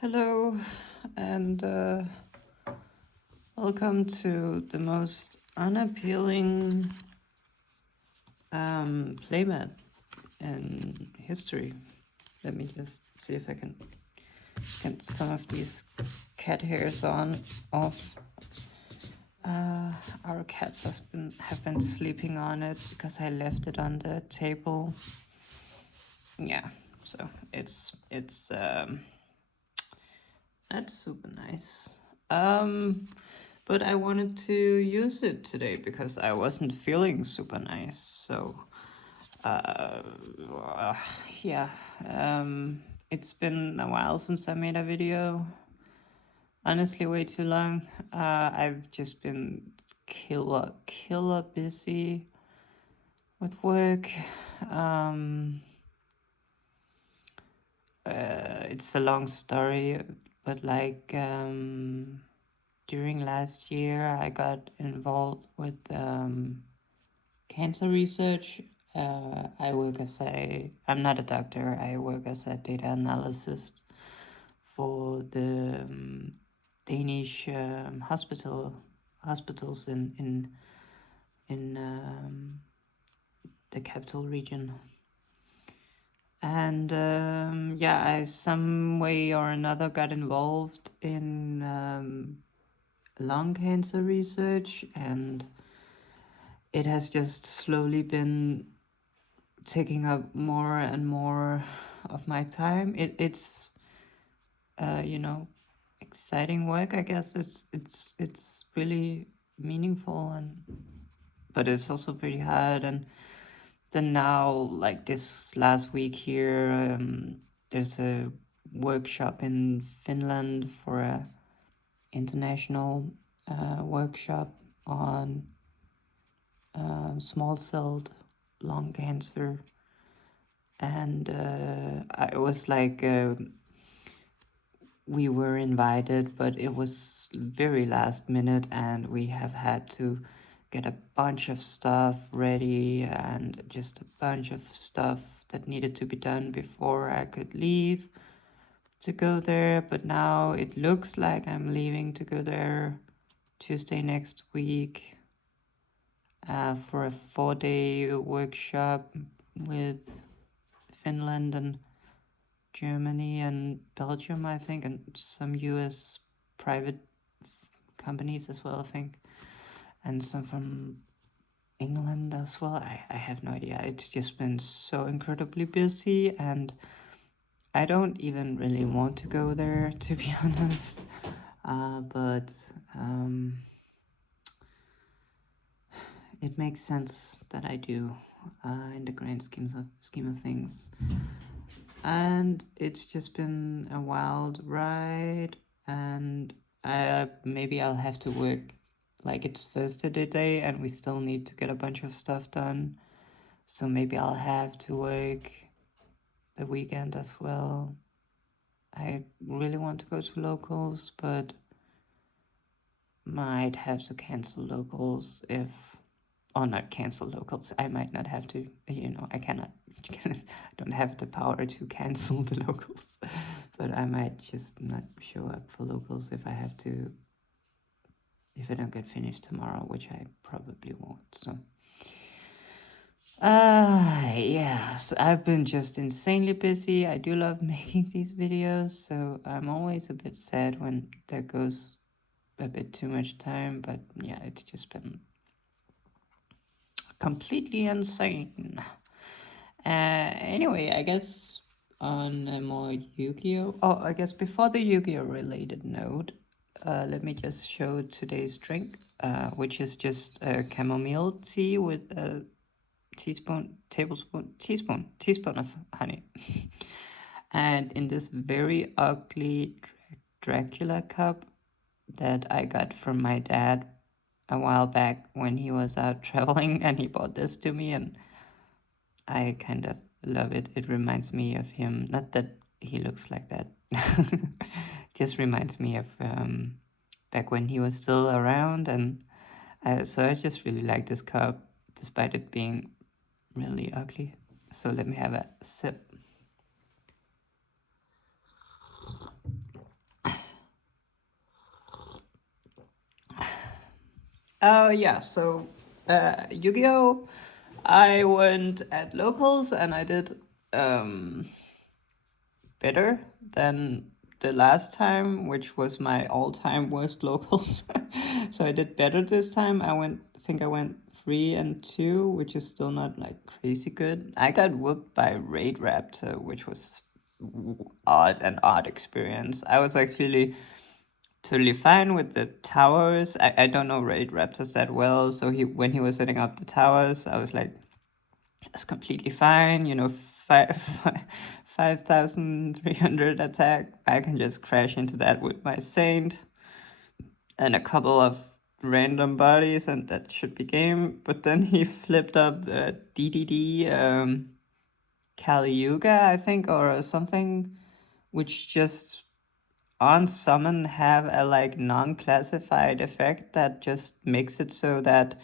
Hello, and welcome to the most unappealing playmat in history. Let me just see if I can get some of these cat hairs off. Our cats have been sleeping on it because I left it on the table. Yeah, so it's that's super nice. But I wanted to use it today because I wasn't feeling super nice. So, uh, yeah. It's been a while since I made a video. Honestly, way too long. I've just been killer busy with work. It's a long story, but like during last year, I got involved with cancer research. I'm not a doctor. I work as a data analyst for the Danish hospitals in the capital region. And yeah, I some way or another got involved in lung cancer research, and it has just slowly been taking up more and more of my time. It's exciting work. I guess it's really meaningful, but it's also pretty hard. And then now, like this last week here, there's a workshop in Finland for a international workshop on small-celled lung cancer, and I was like, we were invited, but it was very last minute, and we have had to get a bunch of stuff ready and just a bunch of stuff that needed to be done before I could leave to go there. But now it looks like I'm leaving to go there Tuesday next week for a 4-day workshop with Finland and Germany and Belgium, I think, and some US private companies as well, I think, and some from England as well. I have no idea. It's just been so incredibly busy, and I don't even really want to go there, to be honest. But it makes sense that I do in the grand scheme of things. And it's just been a wild ride, and maybe I'll have to work like it's Thursday today and we still need to get a bunch of stuff done. So maybe I'll have to work the weekend as well. I really want to go to locals, but might have to cancel locals or not cancel locals. I might not have to, I cannot, I don't have the power to cancel the locals, but I might just not show up for locals if I don't get finished tomorrow, which I probably won't. So, yeah, so I've been just insanely busy. I do love making these videos, so I'm always a bit sad when there goes a bit too much time, but yeah, it's just been completely insane. Anyway, I guess on a more Yu-Gi-Oh! Oh, I guess before the Yu-Gi-Oh! Related note, let me just show today's drink, which is just a chamomile tea with a teaspoon of honey. And in this very ugly Dracula cup that I got from my dad a while back when he was out traveling, and he bought this to me, and I kind of love it. It reminds me of him. Not that he looks like that. Just reminds me of back when he was still around, and so I just really like this cup, despite it being really ugly. So let me have a sip. Yeah, so Yu-Gi-Oh! I went at locals and I did um better than the last time, which was my all-time worst locals. So I did better this time. I think I went 3-2, which is still not like crazy good. I got whooped by Raid Raptor, which was an odd experience. I was actually totally fine with the towers. I don't know Raid Raptors that well, so when he was setting up the towers, I was like, that's completely fine. 5,300 attack. I can just crash into that with my Saint and a couple of random bodies, and that should be game. But then he flipped up DDD Kali Yuga, I think, or something, which just on summon have a like non-classified effect that just makes it so that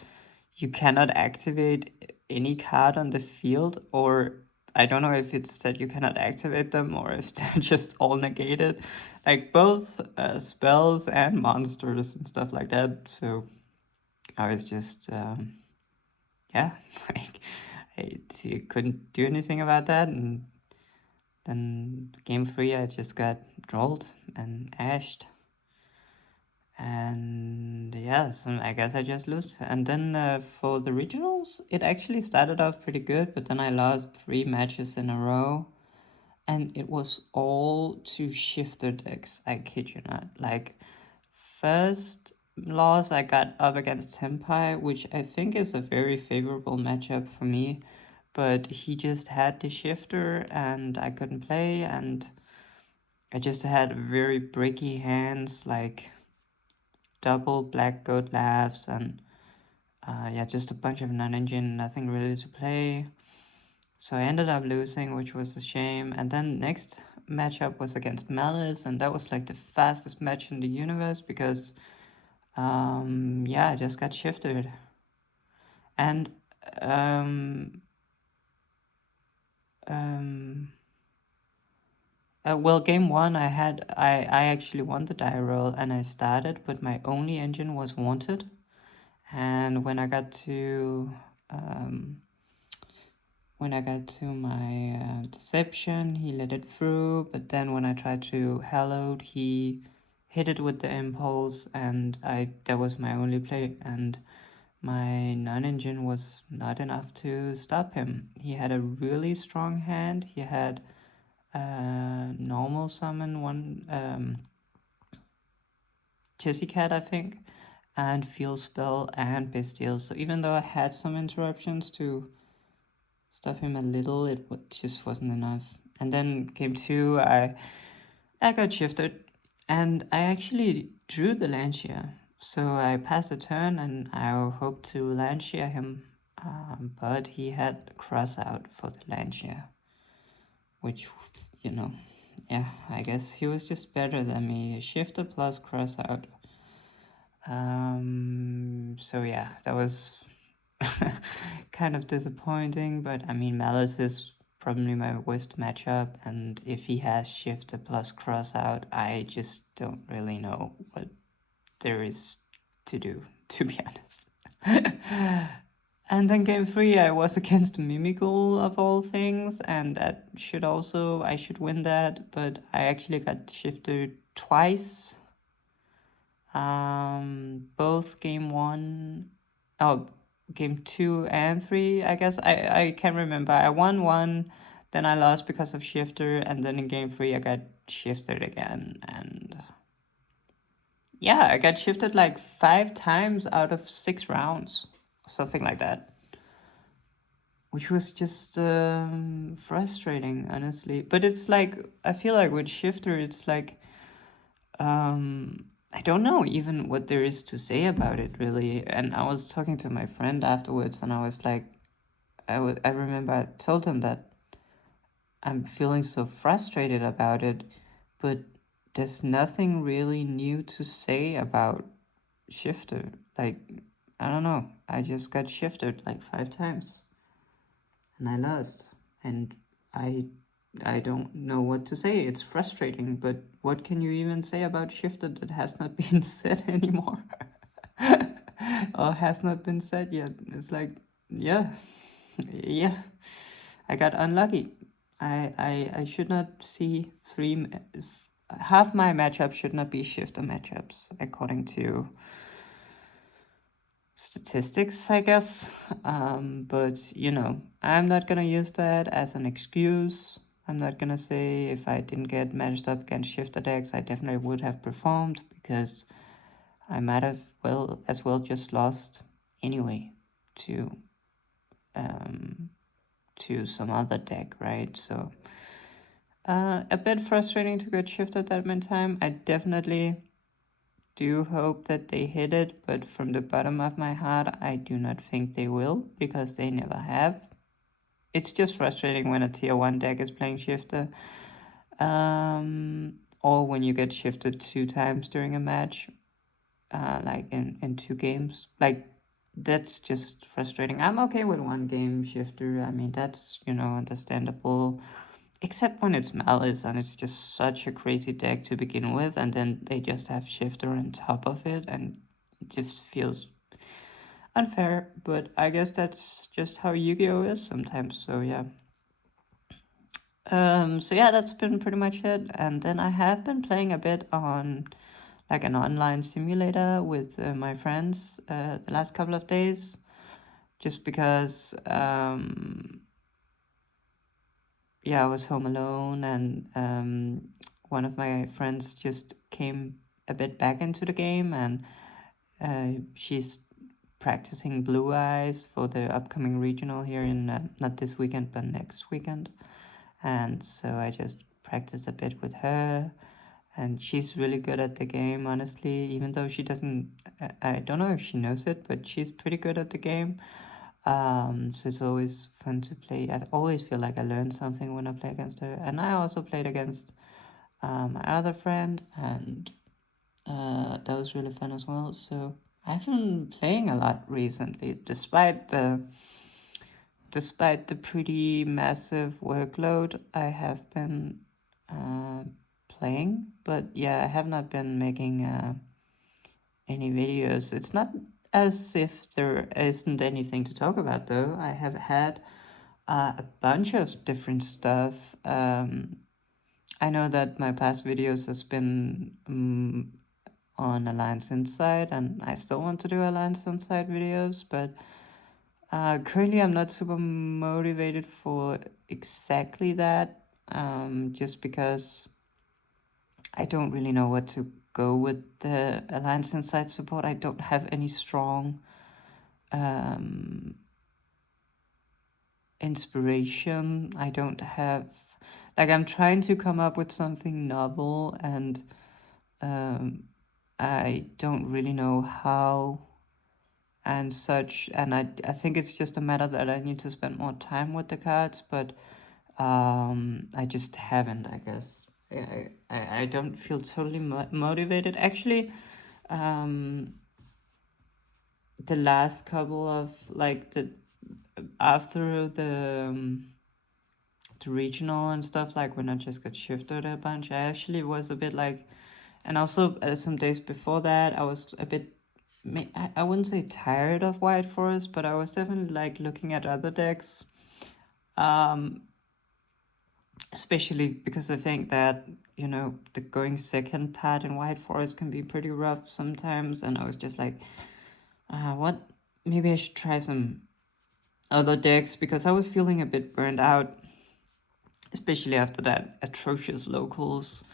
you cannot activate any card on the field, or I don't know if it's that you cannot activate them or if they're just all negated, like both spells and monsters and stuff like that. So I was just yeah, like I couldn't do anything about that, and then game 3 I just got trolled and ashed. And yeah, so I guess I just lose. And then for the regionals, it actually started off pretty good, but then I lost 3 matches in a row, and it was all to shifter decks. I kid you not. Like, first loss, I got up against Senpai, which I think is a very favorable matchup for me, but he just had the shifter, and I couldn't play, and I just had very bricky hands, like double black goat laughs, and yeah, just a bunch of non-engine, nothing really to play. So I ended up losing, which was a shame. And then next matchup was against Malice, and that was like the fastest match in the universe because yeah, I just got shifted. And um um well, game 1 I actually won the die roll and I started, but my only engine was wanted. And when I got to my deception, he let it through. But then when I tried to hallowed, he hit it with the impulse, and that was my only play. And my non-engine was not enough to stop him. He had a really strong hand. He had normal summon one Chessy Cat, I think, and Field Spell and Bestial. So even though I had some interruptions to stop him a little, it just wasn't enough. And then game 2, I got shifted, and I actually drew the Lancia. So I passed a turn, and I hoped to Lancia him, but he had cross out for the Lancia, which, you know, yeah, I guess he was just better than me. Shifter plus cross out. So yeah, that was kind of disappointing, but I mean, Malice is probably my worst matchup, and if he has shifter plus cross out, I just don't really know what there is to do, to be honest. And then game 3, I was against Mimical of all things, and I should win that, but I actually got shifted twice. Both game 1, oh, game 2 and 3, I guess. I can't remember. I won one, then I lost because of shifter, and then in game 3 I got shifted again, and yeah, I got shifted like 5 times out of 6 rounds, something like that, which was just frustrating, honestly. But it's like, I feel like with shifter, it's like I don't know even what there is to say about it, really. And I was talking to my friend afterwards, and I was like, I remember I told him that I'm feeling so frustrated about it, but there's nothing really new to say about shifter. Like, I don't know. I just got shifted like 5 times, and I lost. And I I don't know what to say. It's frustrating, but what can you even say about shifter that has not been said anymore? or has not been said yet. It's like, yeah, yeah, I got unlucky. I should not see half my matchups should not be shifter matchups according to statistics, I guess. But I'm not gonna use that as an excuse. I'm not gonna say if I didn't get matched up against shifter decks, I definitely would have performed, because I might have as well just lost anyway to um to some other deck, right? So a bit frustrating to get shifted that many time. I definitely do hope that they hit it, but from the bottom of my heart, I do not think they will, because they never have. It's just frustrating when a tier 1 deck is playing shifter, or when you get shifted 2 times during a match, like in 2 games. Like, that's just frustrating. I'm okay with 1 game shifter. I mean, that's, understandable. Except when it's Malice and it's just such a crazy deck to begin with, and then they just have Shifter on top of it, and it just feels unfair. But I guess that's just how Yu-Gi-Oh is sometimes. So yeah. So yeah, that's been pretty much it. And then I have been playing a bit on like an online simulator with my friends the last couple of days, just because yeah, I was home alone, and one of my friends just came a bit back into the game, and she's practicing Blue Eyes for the upcoming regional here in not this weekend but next weekend. And so I just practiced a bit with her, and she's really good at the game, honestly, even though she doesn't, I don't know if she knows it, but she's pretty good at the game. So it's always fun to play. I always feel like I learn something when I play against her. And I also played against my other friend, and that was really fun as well. So I've been playing a lot recently, despite the pretty massive workload I have been playing. But yeah, I have not been making any videos. It's not as if there isn't anything to talk about, though. I have had a bunch of different stuff. I know that my past videos has been on Alliance Inside, and I still want to do Alliance Inside videos, but currently I'm not super motivated for exactly that, just because I don't really know what to go with the Alliance Inside support. I don't have any strong inspiration. I don't have, like, I'm trying to come up with something novel, and I don't really know how and such. And I think it's just a matter that I need to spend more time with the cards, but I just haven't, I guess. I don't feel totally motivated. Actually, the last couple of, like, after the regional and stuff, like when I just got shifted a bunch, I actually was a bit like, and also some days before that, I was a bit, I wouldn't say tired of White Forest, but I was definitely like looking at other decks, especially because I think that, the going second part in White Forest can be pretty rough sometimes, and I was just like, what, maybe I should try some other decks, because I was feeling a bit burned out, especially after that atrocious locals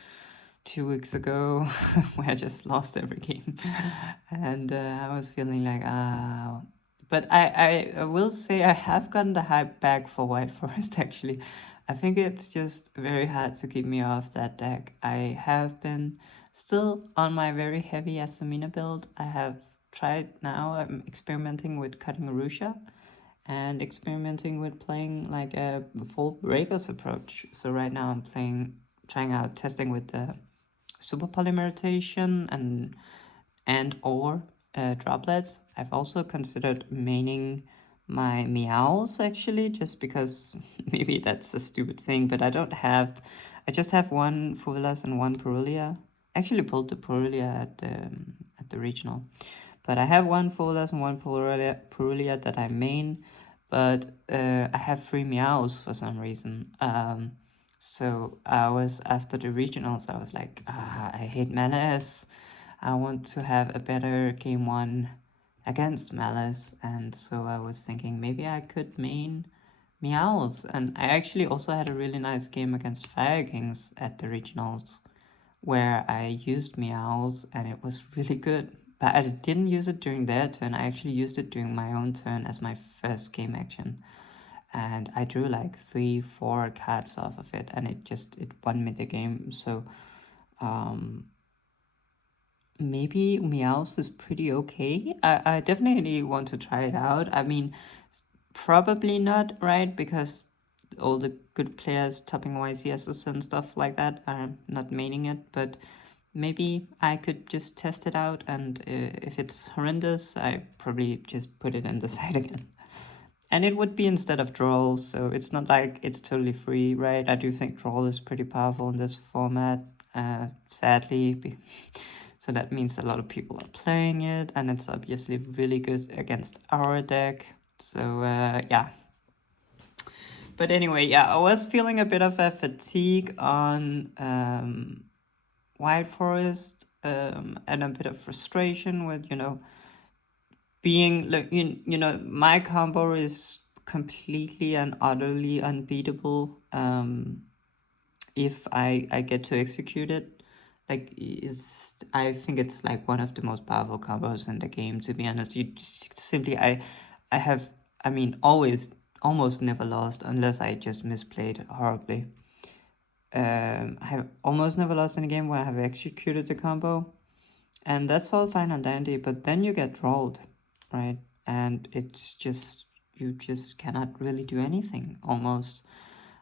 2 weeks ago, where I just lost every game. And I was feeling like, but I will say I have gotten the hype back for White Forest, actually. I think it's just very hard to keep me off that deck. I have been still on my very heavy Azamina build. I have tried now, I'm experimenting with cutting Arusha, and experimenting with playing like a full breakers approach. So right now I'm trying out testing with the super polymerization and or droplets. I've also considered maining my meows, actually, just because maybe that's a stupid thing, but I just have one Fuvilas and one Purulia. Actually pulled the Purulia at the regional. But I have one Folas and one Purulia that I main, but I have 3 Meows for some reason. So I was, after the regionals, I was like, I hate Malice. I want to have a better game one against Malice, and so I was thinking maybe I could main Meows. And I actually also had a really nice game against Fire Kings at the regionals, where I used Meows and it was really good. But I didn't use it during their turn, I actually used it during my own turn as my first game action. And I drew like 3-4 cards off of it, and it won me the game. So maybe Meows is pretty okay. I definitely want to try it out. I mean, probably not, right? Because all the good players topping YCSs and stuff like that are not maining it, but maybe I could just test it out, and if it's horrendous, I probably just put it in the side again. And it would be instead of Droll, so it's not like it's totally free, right? I do think Droll is pretty powerful in this format, sadly. So that means a lot of people are playing it, and it's obviously really good against our deck. So yeah. But anyway, yeah, I was feeling a bit of a fatigue on White Forest, and a bit of frustration with, being like, my combo is completely and utterly unbeatable if I get to execute it. Like, I think it's like one of the most powerful combos in the game, to be honest. You just simply, I have, I mean, almost never lost unless I just misplayed horribly. I have almost never lost in a game where I have executed the combo, and that's all fine and dandy, but then you get rolled, right? And it's just, you just cannot really do anything almost.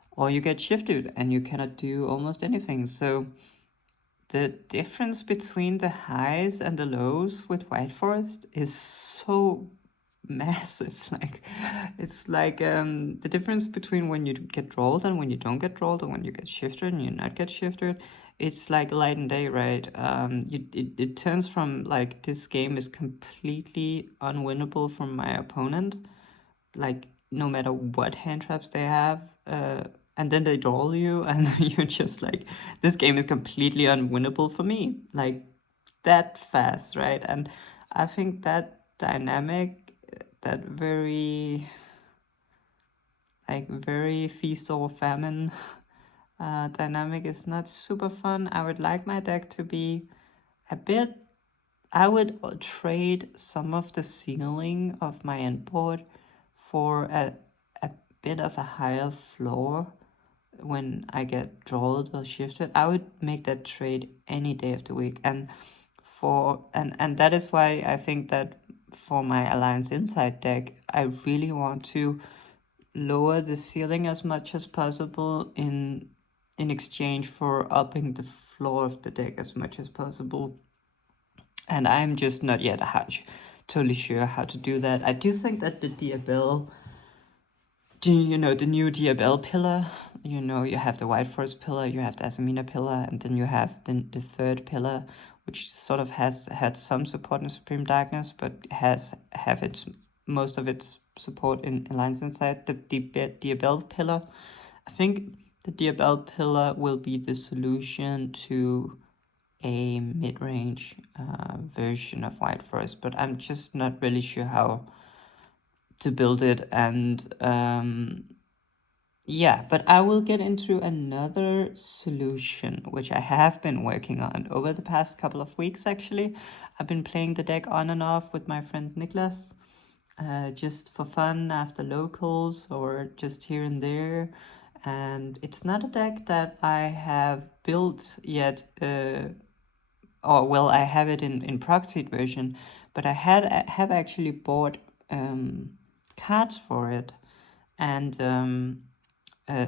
Or you get shifted and you cannot do almost anything. So the difference between the highs and the lows with White Forest is so massive. Like, it's like the difference between when you get rolled and when you don't get rolled, or when you get shifted and you not get shifted, it's like light and day, right? It turns from like, this game is completely unwinnable from my opponent, like, no matter what hand traps they have, and then they draw you, and you're just like, this game is completely unwinnable for me, like, that fast, right? And I think that dynamic, that very, like, very feast or famine dynamic is not super fun. I would like my deck to be a bit, I would trade some of the ceiling of my import for a bit of a higher floor when I get drawn or shifted. I would make that trade any day of the week. And that is why I think that for my Alliance Insight deck, I really want to lower the ceiling as much as possible in exchange for upping the floor of the deck as much as possible. And I'm just not yet totally sure how to do that. I do think that the Diabell, the new Diabell pillar, you have the White Forest pillar, you have the Azamina pillar, and then you have the third pillar, which sort of has had some support in Supreme Darkness, but have its most of its support in Alliance Insight. The Diabell pillar, I think the Diabell pillar will be the solution to a mid-range version of White Forest, but I'm just not really sure how to build it. And yeah, but I will get into another solution, which I have been working on over the past couple of weeks, actually. I've been playing the deck on and off with my friend Niklas, just for fun after locals or just here and there. And it's not a deck that I have built yet, or well, I have it in proxy version, but I have actually bought cards for it, and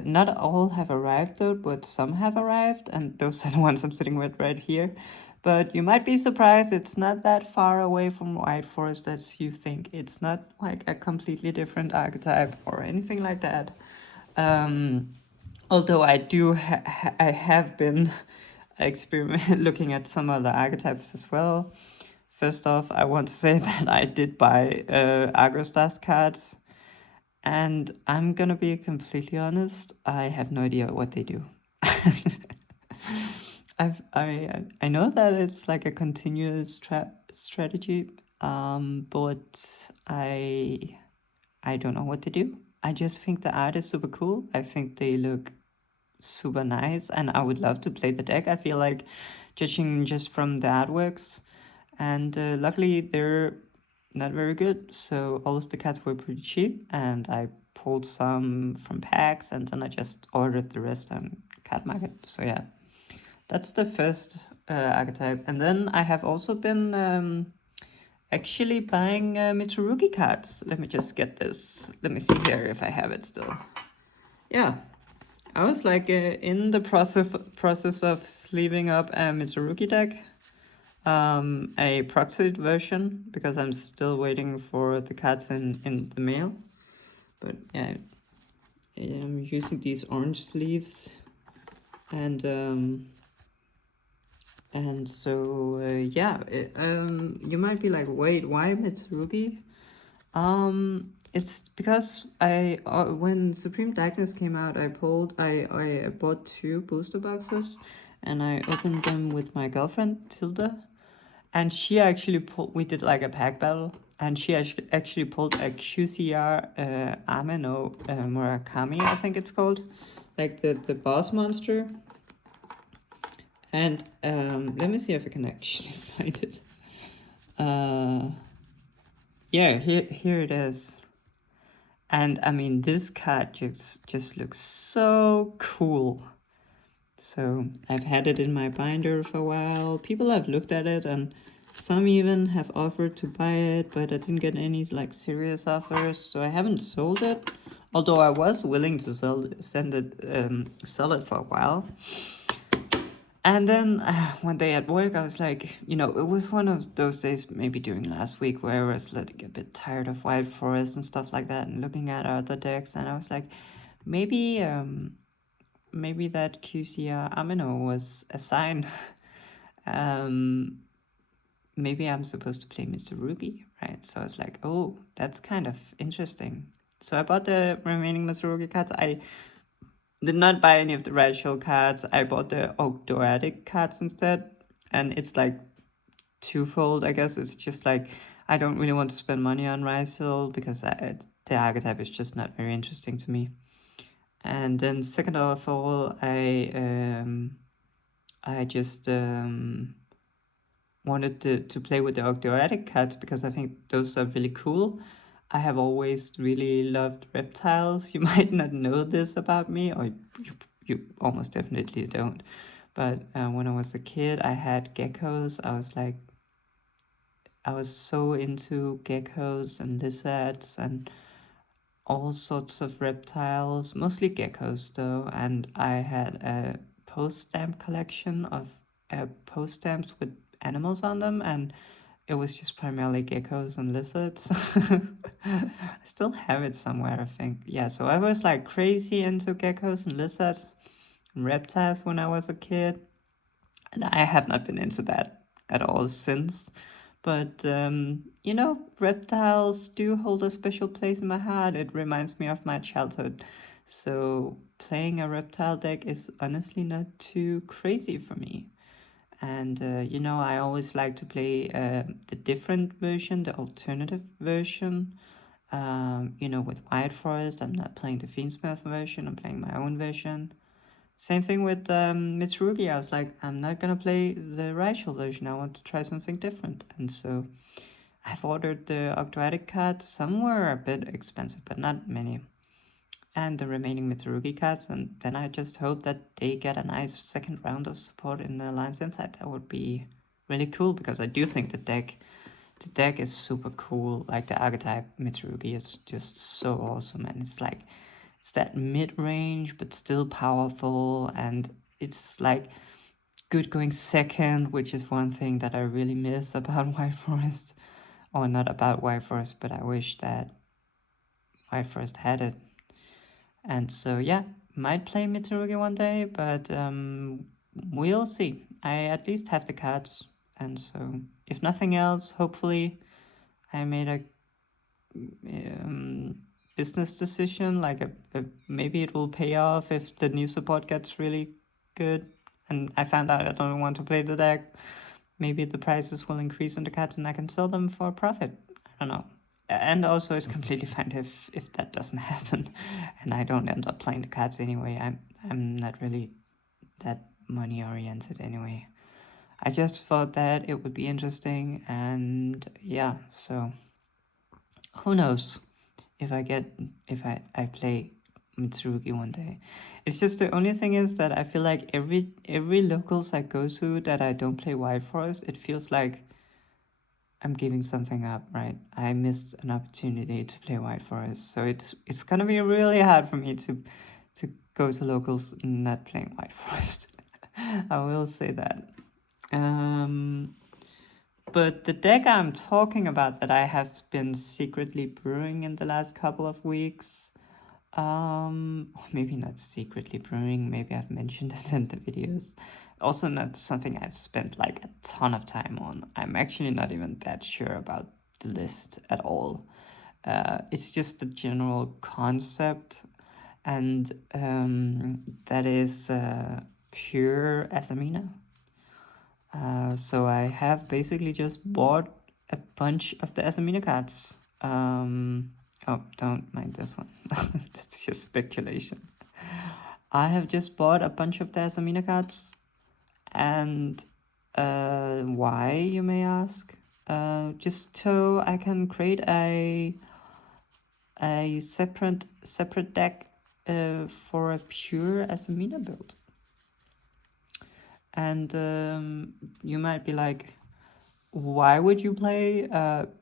not all have arrived though, but some have arrived, and those are the ones I'm sitting with right here. But you might be surprised, it's not that far away from White Forest as you think. It's not like a completely different archetype or anything like that. Although I have been looking at some other archetypes as well. first off, I want to say that I did buy Agrostas cards, and I'm gonna be completely honest, I have no idea what they do. I know that it's like a continuous strategy, but I don't know what to do. I just think the art is super cool. I think they look super nice, and I would love to play the deck. I feel like, judging just from the artworks, and luckily they're not very good, so all of the cards were pretty cheap, and I pulled some from packs, and then I just ordered the rest on card market. So yeah, that's the first archetype. And then I have also been actually buying Mitsurugi cards. Let me just get this. Let me see here if I have it still. Yeah, I was like in the process of sleeving up a Mitsurugi deck, a proxied version, because I'm still waiting for the cards in the mail. But yeah, I'm using these orange sleeves, and so yeah, you might be like, wait, why Mitsurugi? It's because I when Supreme Darkness came out, I bought 2 booster boxes, and I opened them with my girlfriend Tilda, and she actually pulled. We did like a pack battle, and she actually pulled a QCR Ameno Murakami, I think it's called, like the boss monster. And let me see if I can actually find it. Yeah, here it is. And I mean, this card just looks so cool. So I've had it in my binder for a while. People have looked at it, and some even have offered to buy it, but I didn't get any like serious offers, so I haven't sold it. Although I was willing to sell it for a while. And then one day at work, I was like, it was one of those days, maybe during last week, where I was like a bit tired of White Forest and stuff like that, and looking at other decks, and I was like, maybe that QCR Amino was a sign. Maybe I'm supposed to play Mr. Rugi, right? So I was like, oh, that's kind of interesting. So I bought the remaining Mr. Rugi cards. I did not buy any of the racial cards. I bought the Ogdoadic cards instead. And it's like twofold, I guess. It's just like, I don't really want to spend money on racial because the archetype is just not very interesting to me. And then second of all, I just wanted to play with the Ogdoadic cards because I think those are really cool. I have always really loved reptiles. You might not know this about me, or you almost definitely don't. But when I was a kid, I had geckos. I was so into geckos and lizards and all sorts of reptiles, mostly geckos though. And I had a post stamp collection of post stamps with animals on them, and it was just primarily geckos and lizards. I still have it somewhere, I think. Yeah, so I was like crazy into geckos and lizards and reptiles when I was a kid. And I have not been into that at all since. But, reptiles do hold a special place in my heart. It reminds me of my childhood. So playing a reptile deck is honestly not too crazy for me. And, I always like to play the different version, the alternative version. With White Forest, I'm not playing the Fiendsmith version, I'm playing my own version. Same thing with Mitsurugi. I was like, I'm not gonna play the racial version, I want to try something different. And so I've ordered the Octoadic cards. Some were a bit expensive, but not many. And the remaining Mitsurugi cards, and then I just hope that they get a nice second round of support in the Alliance Insight. That would be really cool, because I do think the deck is super cool. Like the archetype Mitsurugi is just so awesome, and it's that mid-range but still powerful, and it's like good going second, which is one thing that I really miss about White Forest. Or not about White Forest, but I wish that White Forest had it. And so yeah, might play Mitsurugi one day, but we'll see. I at least have the cards. And so, if nothing else, hopefully I made a business decision. Like maybe it will pay off if the new support gets really good. And I found out I don't want to play the deck. Maybe the prices will increase in the cards and I can sell them for a profit. I don't know. And also, it's completely fine if that doesn't happen, and I don't end up playing the cards anyway. I'm not really that money oriented anyway. I just thought that it would be interesting, and yeah, so who knows if I play Mitsurugi one day. It's just the only thing is that I feel like every locals I go to that I don't play White Forest, it feels like I'm giving something up, right? I missed an opportunity to play White Forest, so it's gonna be really hard for me to go to locals not playing White Forest. I will say that. But the deck I'm talking about that I have been secretly brewing in the last couple of weeks, maybe not secretly brewing, maybe I've mentioned it in the videos. Also not something I've spent like a ton of time on. I'm actually not even that sure about the list at all. It's just the general concept, and that is pure Azamina. So I have basically just bought a bunch of the Azamina cards. Oh, don't mind this one. That's just speculation. I have just bought a bunch of the Azamina cards, and why, you may ask? Just so I can create a separate deck for a pure Azamina build. And you might be like, why would you play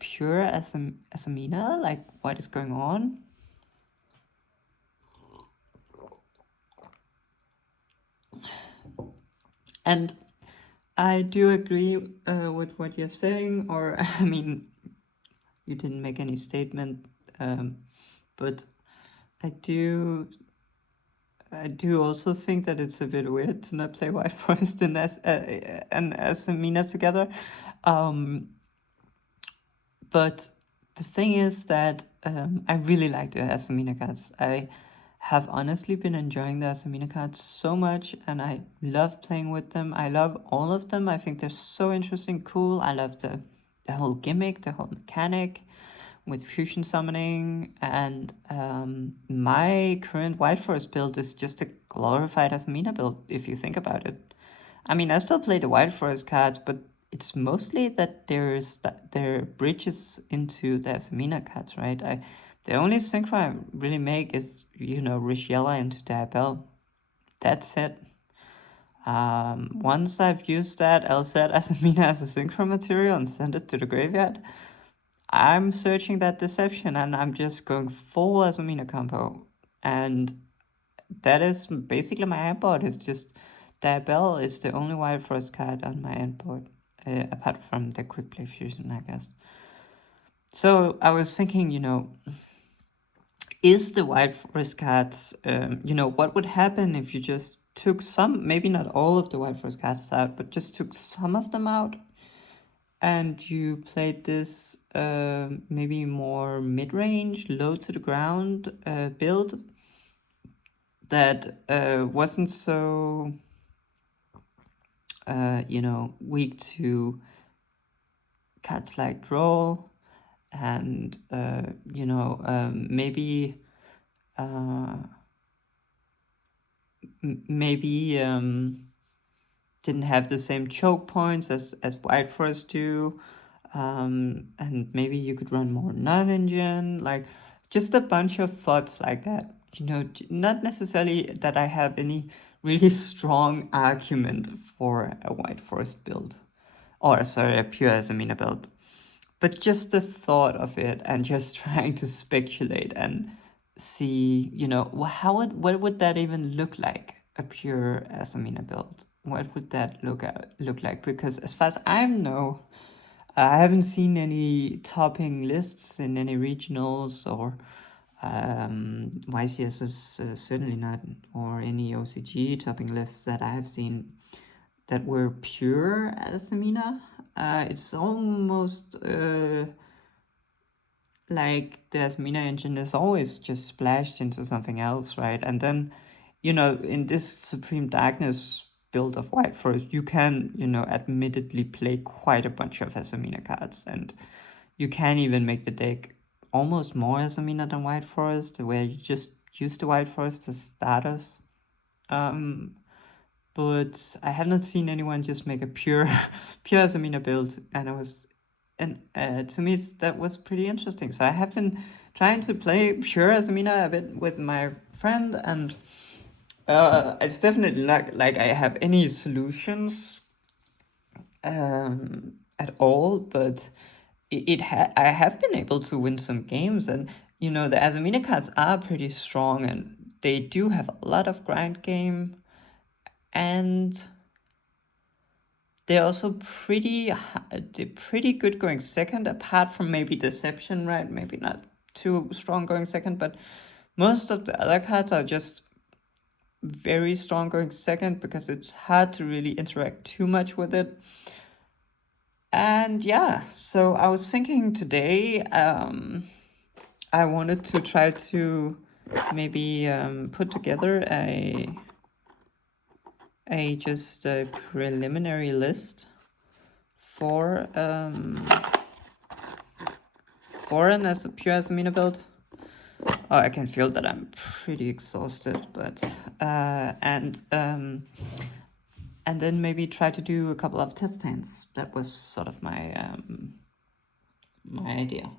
pure Azamina? Like, what is going on? And I do agree with what you're saying, or I mean, you didn't make any statement, but I do also think that it's a bit weird to not play White Forest and Azamina together. But the thing is that I really like the Azamina cards. I have honestly been enjoying the Azamina cards so much, and I love playing with them. I love all of them. I think they're so interesting, cool. I love the whole gimmick, the whole mechanic with fusion summoning, and my current White Forest build is just a glorified Azamina build, if you think about it. I mean, I still play the White Forest cards, but it's mostly that there bridges into the Azamina cards, right? The only synchro I really make is, Rishiella into Diabell. That's it. Once I've used that, I'll set Azamina as a synchro material and send it to the graveyard. I'm searching that deception and I'm just going full Azamina combo. And that is basically my endboard. It's just Diabell is the only Wild Forest card on my endboard, apart from the Quick Play Fusion, I guess. So I was thinking, is the Wild Forest cards, what would happen if you just took some, maybe not all of the Wild Forest cards out, but just took some of them out, and you played this maybe more mid-range, low to the ground build that wasn't so weak to cards like draw, and maybe didn't have the same choke points as White Forest do, and maybe you could run more non-engine, like just a bunch of thoughts like that. Not necessarily that I have any really strong argument for a White Forest build, or sorry, a pure Azamina build, but just the thought of it and just trying to speculate and see, what would that even look like, a pure Azamina build? What would that look like? Because as far as I know, I haven't seen any topping lists in any regionals or YCS is certainly not, or any OCG topping lists that I have seen that were pure Azamina. It's almost like the Azamina engine is always just splashed into something else, right? And then, in this Supreme Darkness build of White Forest, you can, admittedly play quite a bunch of Azamina cards, and you can even make the deck almost more Azamina than White Forest, where you just use the White Forest as starters. But I have not seen anyone just make a pure Azamina build, and to me that was pretty interesting. So I have been trying to play pure Azamina a bit with my friend, and it's definitely not like I have any solutions at all, but I have been able to win some games, and the Azamina cards are pretty strong, and they do have a lot of grind game, and they're also pretty good going second, apart from maybe Deception, right? Maybe not too strong going second, but most of the other cards are just very strong going second because it's hard to really interact too much with it. And yeah, so I was thinking today, I wanted to try to maybe put together just a preliminary list for an as a pure Azamina build. Oh, I can feel that I'm pretty exhausted, but and then maybe try to do a couple of test hands. That was sort of my my idea.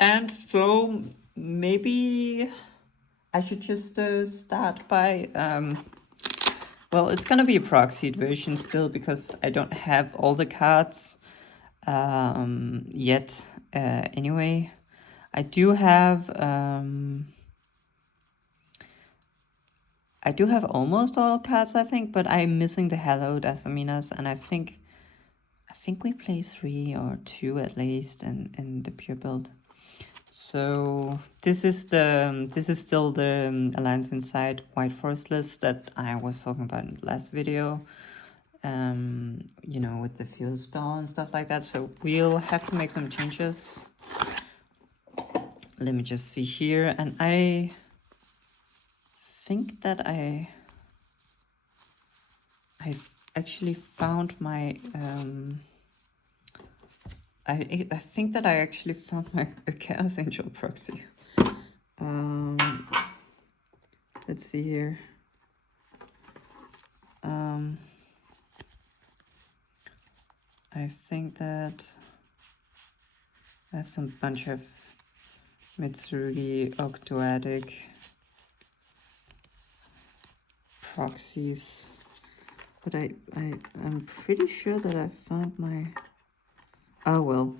And so maybe I should just start by well, it's gonna be a proxied version still because I don't have all the cards yet. Anyway, I do have almost all cards, I think, but I'm missing the Hallowed Azaminas, and I think we play 3 or 2 at least in the pure build. So this is still the Alliance Inside White Forest list that I was talking about in the last video. With the fuel spell and stuff like that. So we'll have to make some changes. Let me just see here, and I think that I actually found my I think that I actually found my Chaos Angel proxy. Let's see here. I think that I have some bunch of Mitsurugi Octoadic proxies, but I'm pretty sure that I found my... Oh well,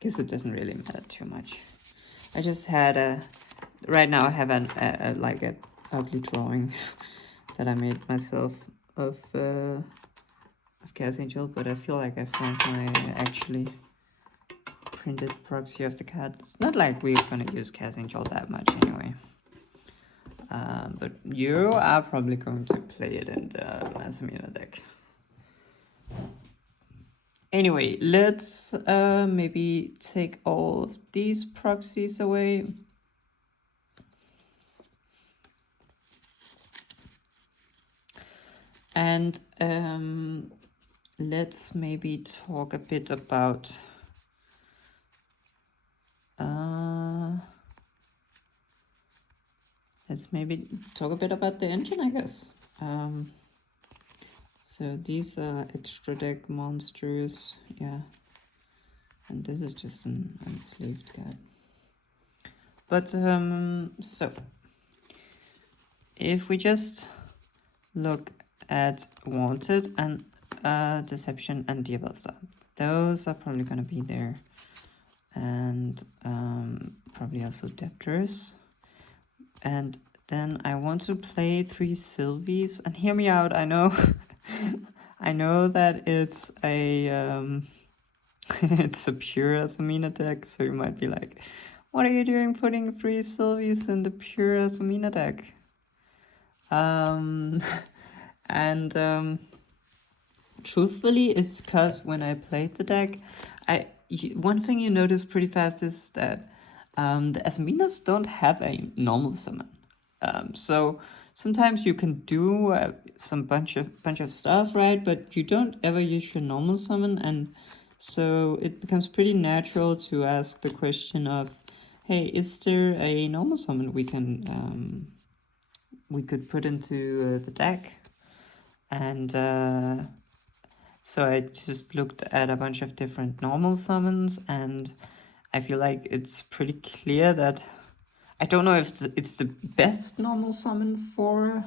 guess it doesn't really matter too much. I just had right now I have an ugly drawing that I made myself of Chaos Angel, but I feel like I found my actually printed proxy of the card. It's not like we're gonna use Chaos Angel that much anyway. But you are probably going to play it in the Azamina deck. Anyway, let's maybe take all of these proxies away. And let's maybe talk a bit about the engine, I guess. So these are extra deck monsters, yeah. And this is just an unslaved card. But so if we just look at Wanted and Deception and Diabellstar, those are probably gonna be there. And probably also Debtors. And then I want to play 3 Sylvies, and hear me out, I know I know that it's a it's a pure Azamina deck, so you might be like, what are you doing putting 3 Sylvies in the pure Azamina deck? And truthfully, it's because when I played the deck, one thing you notice pretty fast is that the Azaminas don't have a normal summon. So sometimes you can do some bunch of stuff, right? But you don't ever use your normal summon, and so it becomes pretty natural to ask the question of, hey, is there a normal summon we could put into the deck? And so I just looked at a bunch of different normal summons, and I feel like it's pretty clear that I don't know if it's the best normal summon for.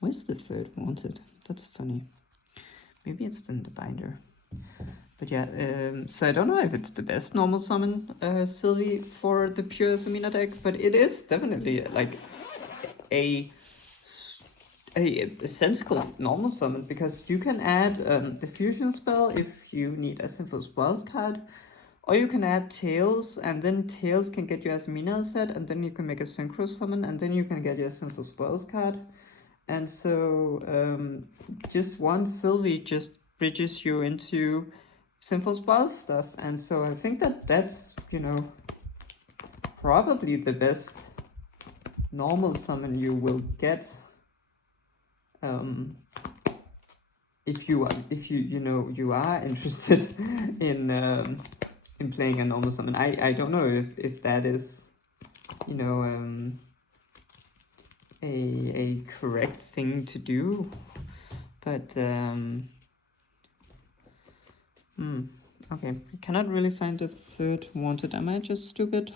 Where's the third wanted? That's funny. Maybe it's in the binder. But yeah, so I don't know if it's the best normal summon, Sylvie, for the pure Azamina deck, but it is definitely like a sensible normal summon, because you can add the fusion spell if you need a simple spells card, or you can add Tails, and then Tails can get you Azamina set, and then you can make a synchro summon, and then you can get your simple spells card. And so just one Sylvie just bridges you into simple spells stuff, and so I think that that's, probably the best normal summon you will get. If you are interested in playing a normal summon. I don't know if that is a correct thing to do, but okay, I cannot really find the third wanted. Am I just stupid?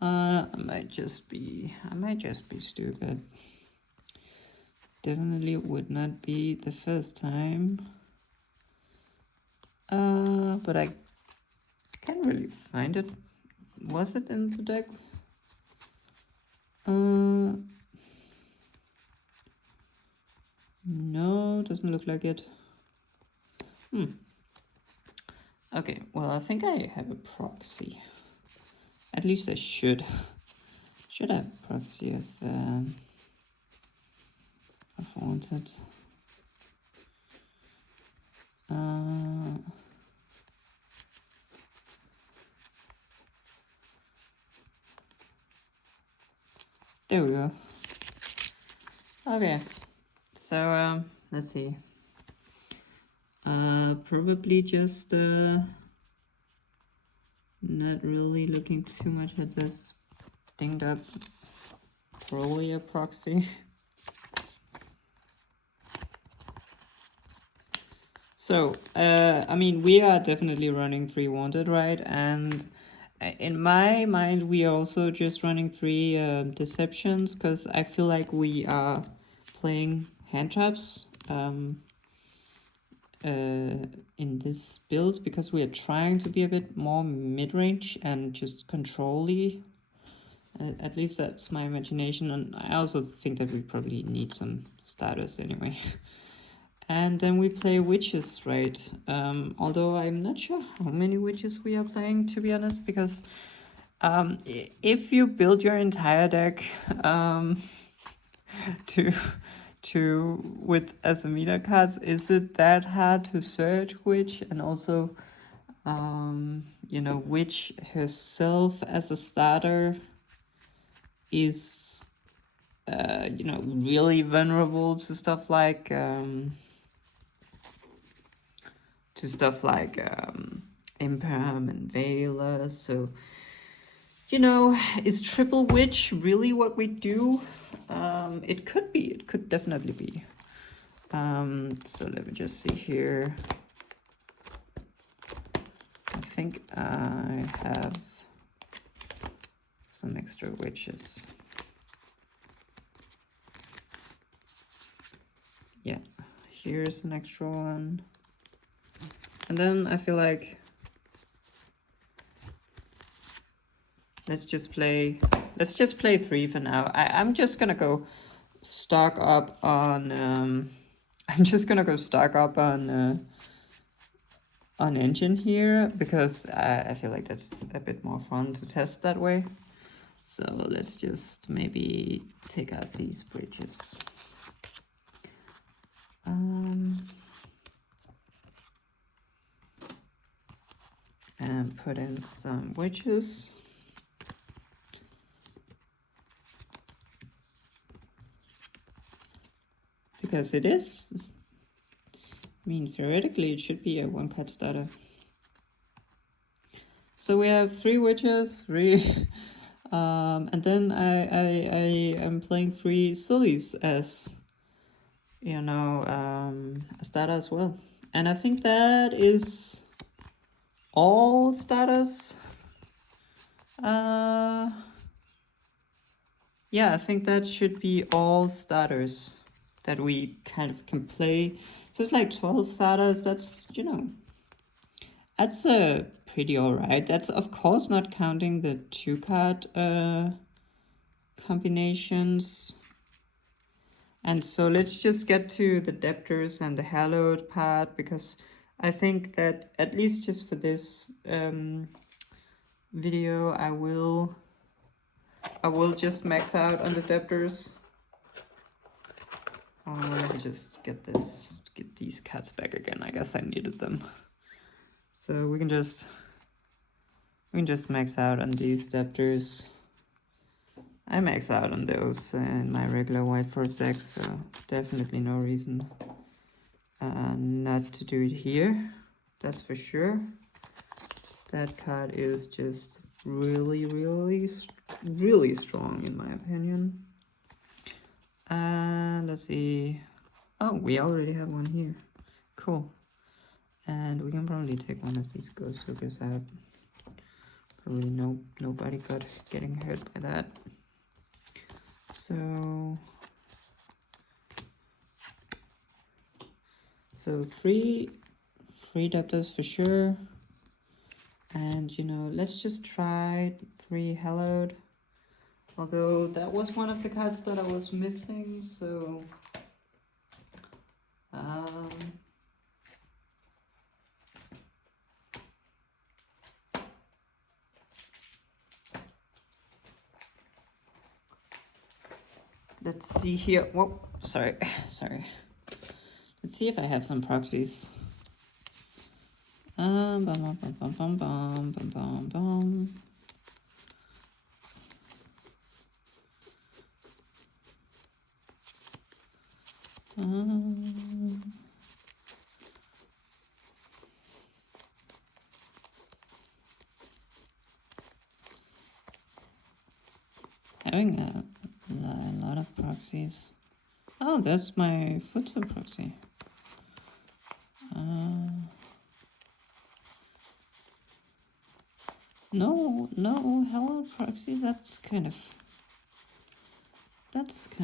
I might just be stupid. Definitely would not be the first time. But I can't really find it. Was it in the deck? No, doesn't look like it. Okay, well, I think I have a proxy. At least I should. Should have a proxy of wanted. There we go. Okay, so let's see. Probably just not really looking too much at this dinged up Prolia proxy. So, I mean, we are definitely running 3 wanted, right? And in my mind, we are also just running 3 deceptions, because I feel like we are playing hand traps in this build, because we are trying to be a bit more mid-range and just control-y. At least that's my imagination, and I also think that we probably need some starters anyway. And then we play witches, right? Although I'm not sure how many witches we are playing, to be honest, because if you build your entire deck with Azamina cards, is it that hard to search witch? And also, witch herself as a starter is really vulnerable to stuff like Imperm and Veiler. So, is Triple Witch really what we do? It could be. It could definitely be. So let me just see here. I think I have some extra witches. Yeah, here's an extra one. And then I feel like let's just play 3 for now. I'm just gonna go stock up on on engine here, because I feel like that's a bit more fun to test that way. So let's just maybe take out these bridges. And put in some wedges. Because it is, I mean, theoretically it should be a one-cut starter. So we have 3 wedges, 3, and then I am playing 3 sillies as, you know, a starter as well. And I think that is all starters. Yeah, I think that should be all starters that we kind of can play. So it's like 12 starters. That's, you know, that's pretty alright. That's of course not counting the 2-card combinations. And so let's just get to the debtors and the hallowed part, because I think that at least just for this video I will just max out on the debtors. Let me just get these cats back again. I guess I needed them. So we can just max out on these debtors. I max out on those in my regular white forest deck, so definitely no reason not to do it here. That's for sure. That card is just really, really, really strong in my opinion. Let's see. Oh, we already have one here. Cool. And we can probably take one of these ghost hookers out. Probably nobody getting hurt by that. So 3 debtors for sure. And you know, let's just try 3 hallowed. Although that was one of the cards that I was missing, so let's see here. Whoa, sorry. Let's see if I have some proxies. Bum, bum, bum, bum, bum, bum, bum, bum, bum. Having a lot of proxies. Oh, that's my futsal proxy. No, hello proxy. That's kind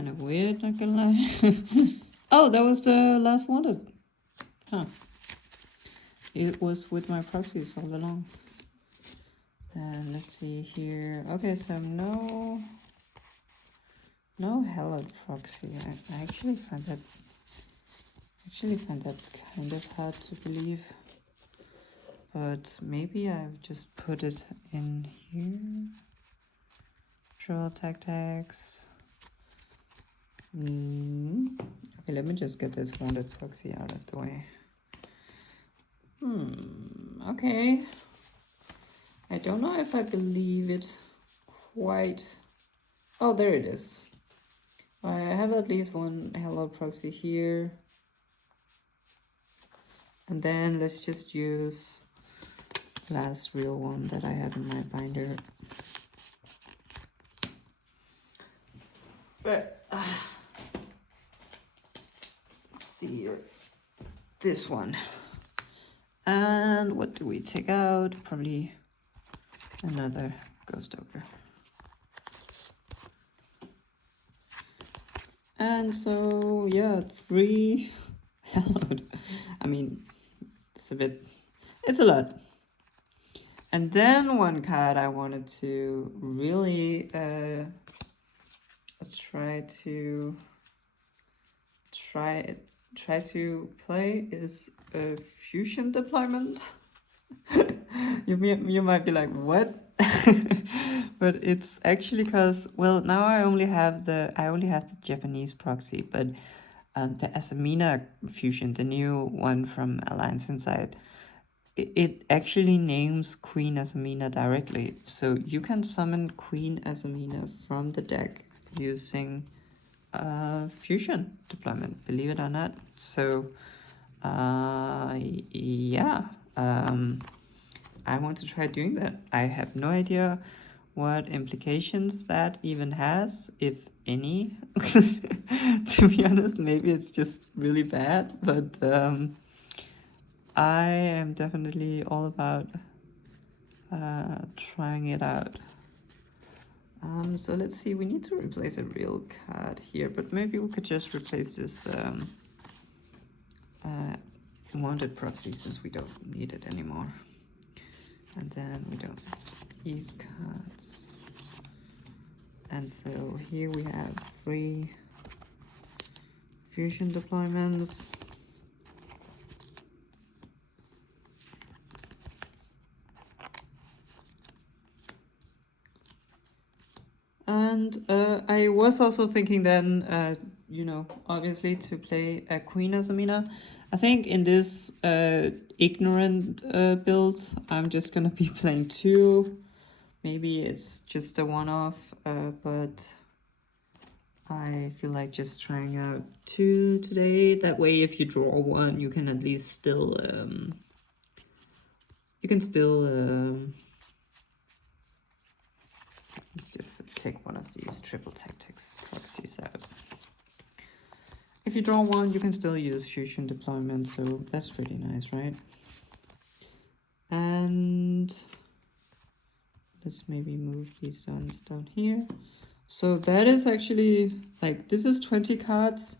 of weird. Not gonna lie. Oh, that was the last wanted. Huh. It was with my proxies all along. And let's see here. Okay, so no hello proxy. I actually find that kind of hard to believe. But maybe I've just put it in here. Draw tactics. Okay, let me just get this wanted proxy out of the way. Okay. I don't know if I believe it quite. Oh, there it is. I have at least one hello proxy here. And then let's just use last real one that I have in my binder. But let's see here. This one. And what do we take out? Probably another ghost ogre. And so yeah, 3 hallowed. I mean, it's a lot. And then one card I wanted to really try to play is a fusion deployment. You might be like, what? but it's actually because, well, now I only have the Japanese proxy, but the Azamina fusion, the new one from Alliance Inside, it actually names Queen Azamina directly. So you can summon Queen Azamina from the deck using fusion deployment, believe it or not. So yeah, I want to try doing that. I have no idea what implications that even has, if any. To be honest, maybe it's just really bad, but I am definitely all about trying it out. So let's see, we need to replace a real card here, but maybe we could just replace this wanted proxy since we don't need it anymore. And then we don't these cards. And so here we have 3 fusion deployments. And I was also thinking then, you know, obviously to play a Queen Azamina. I think in this ignorant build, I'm just gonna be playing 2. Maybe it's just a one-off, but I feel like just trying out 2 today. That way, if you draw 1, you can at least still, let's just take one of these triple tactics proxies out. If you draw 1, you can still use fusion deployment, so that's pretty nice, right? And let's maybe move these ones down here. So that is actually, like, this is 20 cards.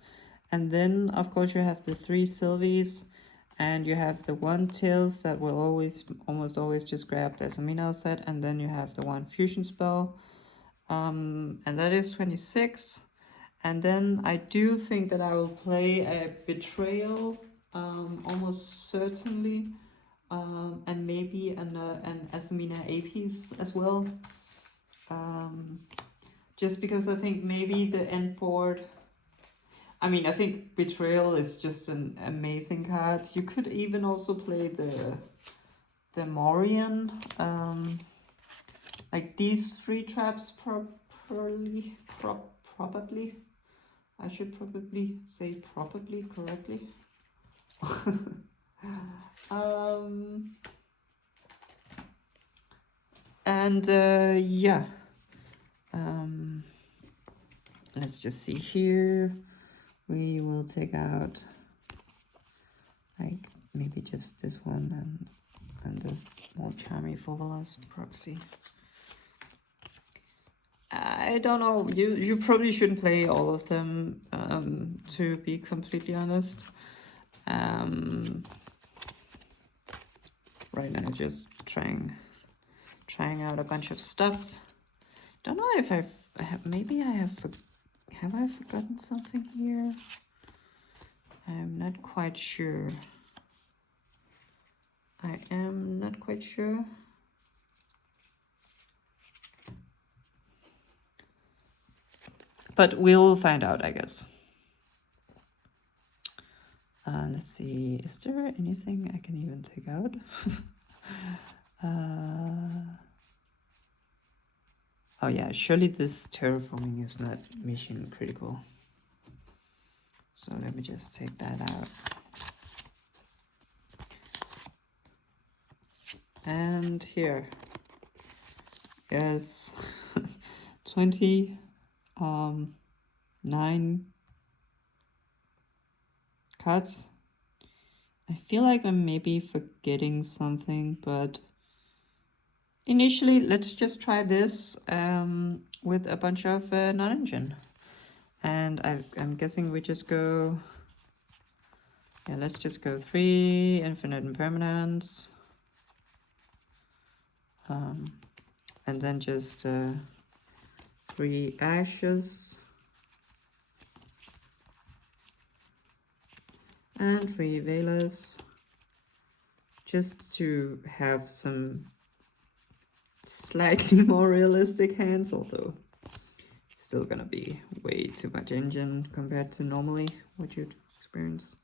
And then, of course, you have the 3 Sylvies. And you have the 1 Tails that will almost always just grab the Azamina set. And then you have the 1 Fusion spell. And that is 26. And then I do think that I will play a Betrayal, almost certainly. And maybe an Azamina A piece as well. Just because I think maybe the end board, I mean, I think Betrayal is just an amazing card. You could even also play the Morian. Like these 3 traps probably. I should probably say probably correctly. And yeah. Let's just see here. We will take out like maybe just this one and this more charming Fovelas proxy. I don't know. You probably shouldn't play all of them, to be completely honest. Right now, just trying out a bunch of stuff. Don't know if I forgotten something here? I'm not quite sure. I am not quite sure. But we'll find out, I guess. Let's see, is there anything I can even take out? Oh yeah, surely this terraforming is not mission critical. So let me just take that out. And here, yes, 9 cards. I feel like I'm maybe forgetting something, but initially, let's just try this with a bunch of non-engine. And I'm guessing we just go, yeah, let's just go 3 infinite impermanence. And then just 3 ashes. And 3 velas. Just to have some slightly more realistic hands, although still gonna be way too much engine compared to normally what you'd experience.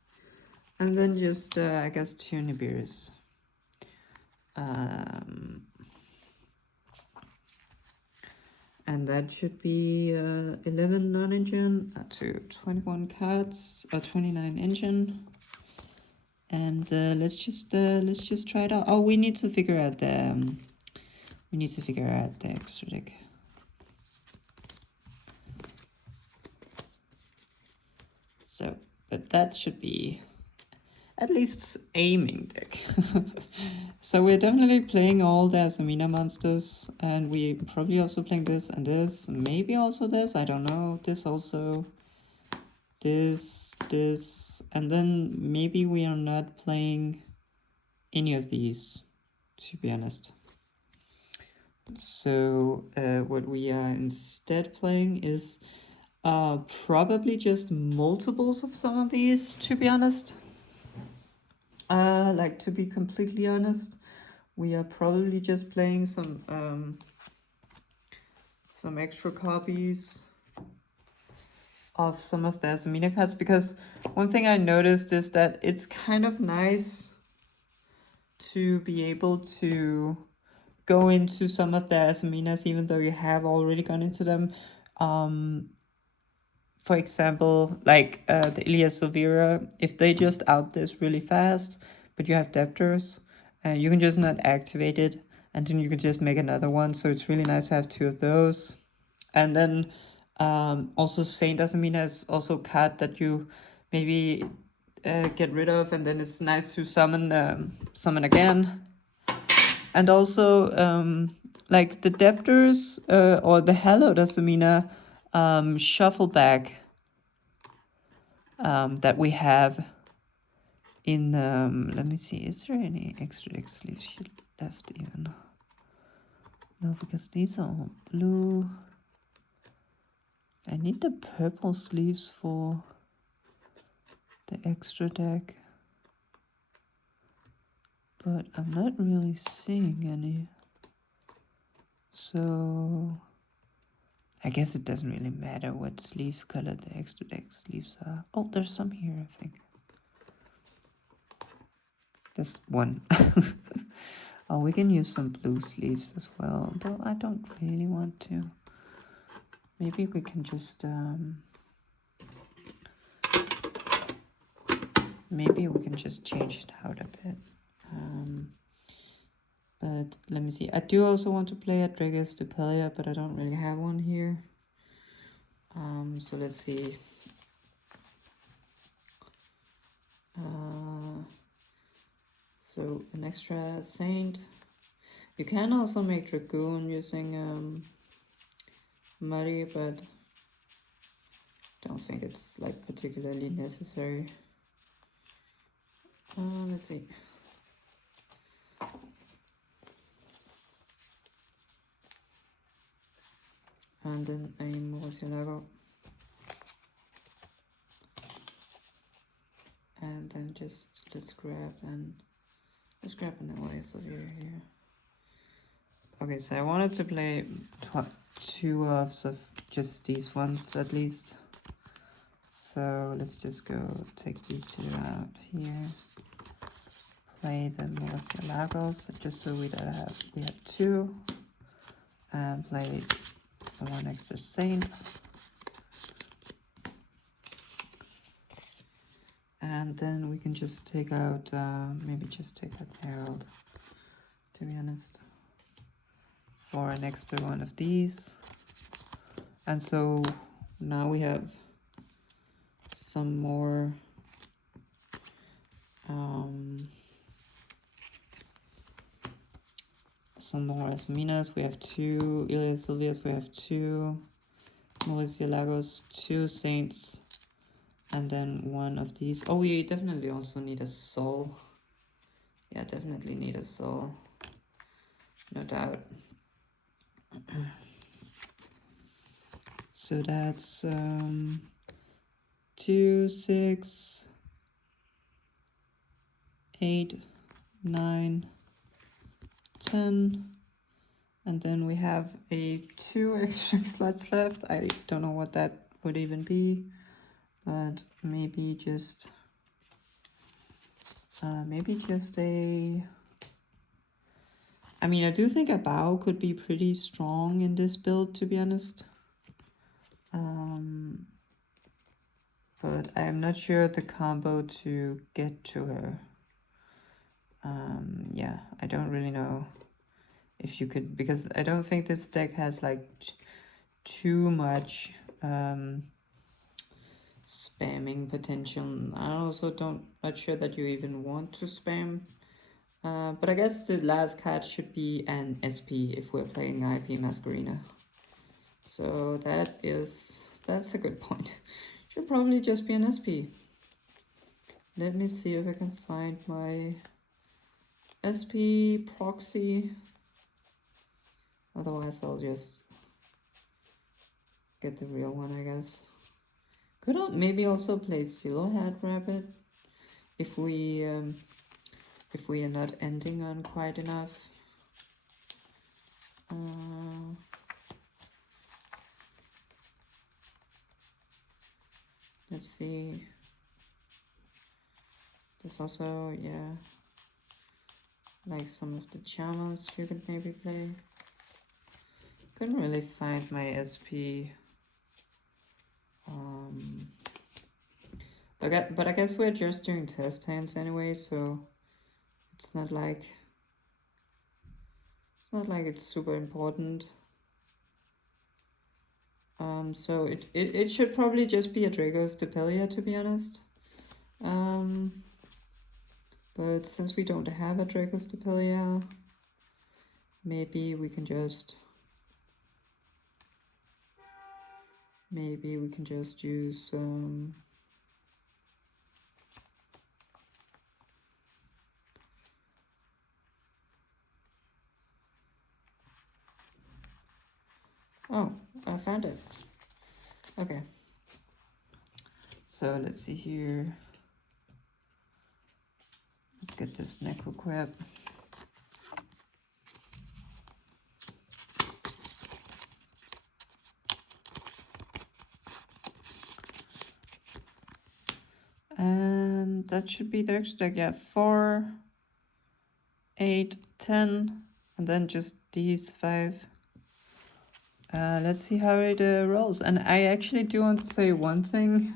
And then just, I guess, 2 Nibirs. And that should be 11 non-engine to 21 cards, 29 engine. And let's just try it out. Oh, we need to figure out the extra deck. So, but that should be at least aiming deck. So we're definitely playing all the Azamina monsters, and we probably also playing this and this, maybe also this, I don't know, this also, this, and then maybe we are not playing any of these, to be honest. So what we are instead playing is probably just multiples of some of these, to be honest. Like, to be completely honest, we are probably just playing some extra copies of some of the Azamina cards, because one thing I noticed is that it's kind of nice to be able to go into some of the Azaminas even though you have already gone into them. For example, like the Ilias Silvera, if they just out this really fast, but you have Debtors, you can just not activate it, and then you can just make another one. So it's really nice to have 2 of those. And then also Saint Azamina is also a card that you maybe get rid of, and then it's nice to summon again. And also like the Debtors or the Hallowed Azamina shuffle back that we have in let me see, is there any extra deck sleeves left even? No, because these are all blue. I need the purple sleeves for the extra deck, but I'm not really seeing any. So I guess it doesn't really matter what sleeve color the extra deck sleeves are. Oh, there's some here, I think. Just one. Oh, we can use some blue sleeves as well, though I don't really want to. Maybe we can just change it out a bit. But let me see. I do also want to play a Dragus Dupelia, but I don't really have one here. So let's see. So an extra Saint. You can also make Dragoon using Muddy, but don't think it's like particularly necessary. Let's see. And then a Murcielago. And then just let's grab an Elias of here. Okay, so I wanted to play 2 of just these ones at least. So let's just go take these 2 out here. Play the Murcielagos just so we have 2. And play one extra Saint. And then we can just take out, maybe just take out Herald, to be honest, for an extra one of these. And so now we have some more Azaminas. We have 2 Ilias Silvias, we have 2 Murcielagos, 2 Saints, and then 1 of these. Oh, we definitely also need a soul. Yeah, definitely need a soul. No doubt. So that's 2, 6, 8, 9, 10, And then we have 2 extra slots left. I don't know what that would even be, but maybe just a... I mean, I do think a bow could be pretty strong in this build, to be honest. But I am not sure the combo to get to her. Yeah, I don't really know if you could, because I don't think this deck has like too much spamming potential. I also not sure that you even want to spam. But I guess the last card should be an SP if we're playing IP Masquerina. So that's a good point. Should probably just be an SP. Let me see if I can find my SP proxy. Otherwise I'll just get the real one, I guess. Could maybe also play Silhouette Rabbit if we are not ending on quite enough. Let's see. There's also, yeah, like some of the Charmers you could maybe play. Couldn't really find my SP. But I guess we're just doing test hands anyway, so it's not like it's super important. So it should probably just be a Draco's Depelia, to be honest. But since we don't have a Draco's Depelia, maybe we can just use oh, I found it. Okay. So let's see here. Let's get this Necro Crab. And that should be the extra deck. Yeah, 4, 8, 10, and then just these 5. Let's see how it rolls. And I actually do want to say one thing,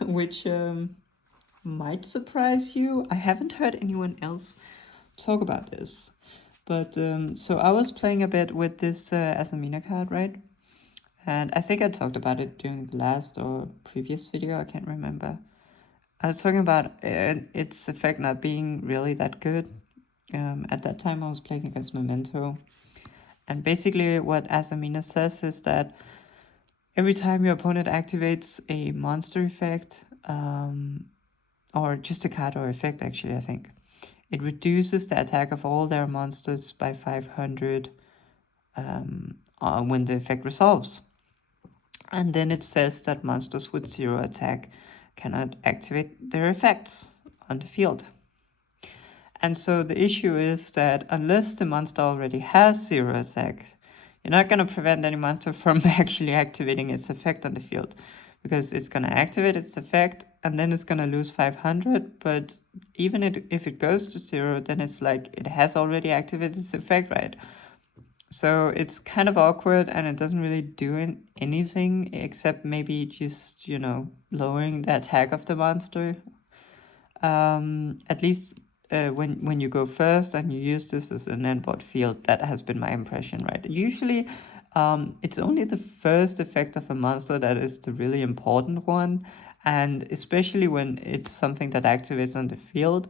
which might surprise you. I haven't heard anyone else talk about this, but so I was playing a bit with this Azamina card, right? And I think I talked about it during the last or previous video, I can't remember. I was talking about its effect not being really that good. At that time I was playing against Memento. And basically what Azamina says is that every time your opponent activates a monster effect, or just a card or effect actually, I think, it reduces the attack of all their monsters by 500 when the effect resolves. And then it says that monsters with 0 attack cannot activate their effects on the field. And so the issue is that unless the monster already has 0 attack, you're not going to prevent any monster from actually activating its effect on the field, because it's going to activate its effect and then it's going to lose 500. But even if it goes to 0, then it's like it has already activated its effect, right? So it's kind of awkward and it doesn't really do anything except maybe just, you know, lowering the attack of the monster. At least when you go first and you use this as an endboard field, that has been my impression, right? Usually it's only the first effect of a monster that is the really important one, and especially when it's something that activates on the field.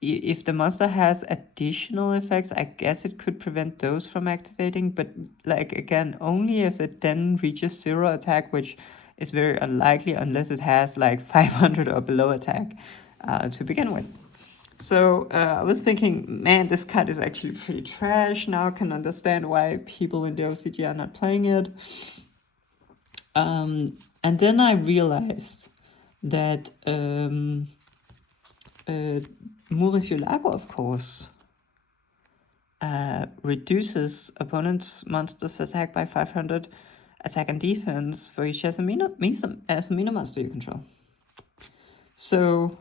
If the monster has additional effects, I guess it could prevent those from activating, but like again, only if it then reaches 0 attack, which is very unlikely unless it has like 500 or below attack to begin with. So I was thinking, man, this card is actually pretty trash. Now I can understand why people in the OCG are not playing it. And then I realized that Mauricio Lago, of course, reduces opponent's monster's attack by 500 attack and defense for each Azamina monster you control. So,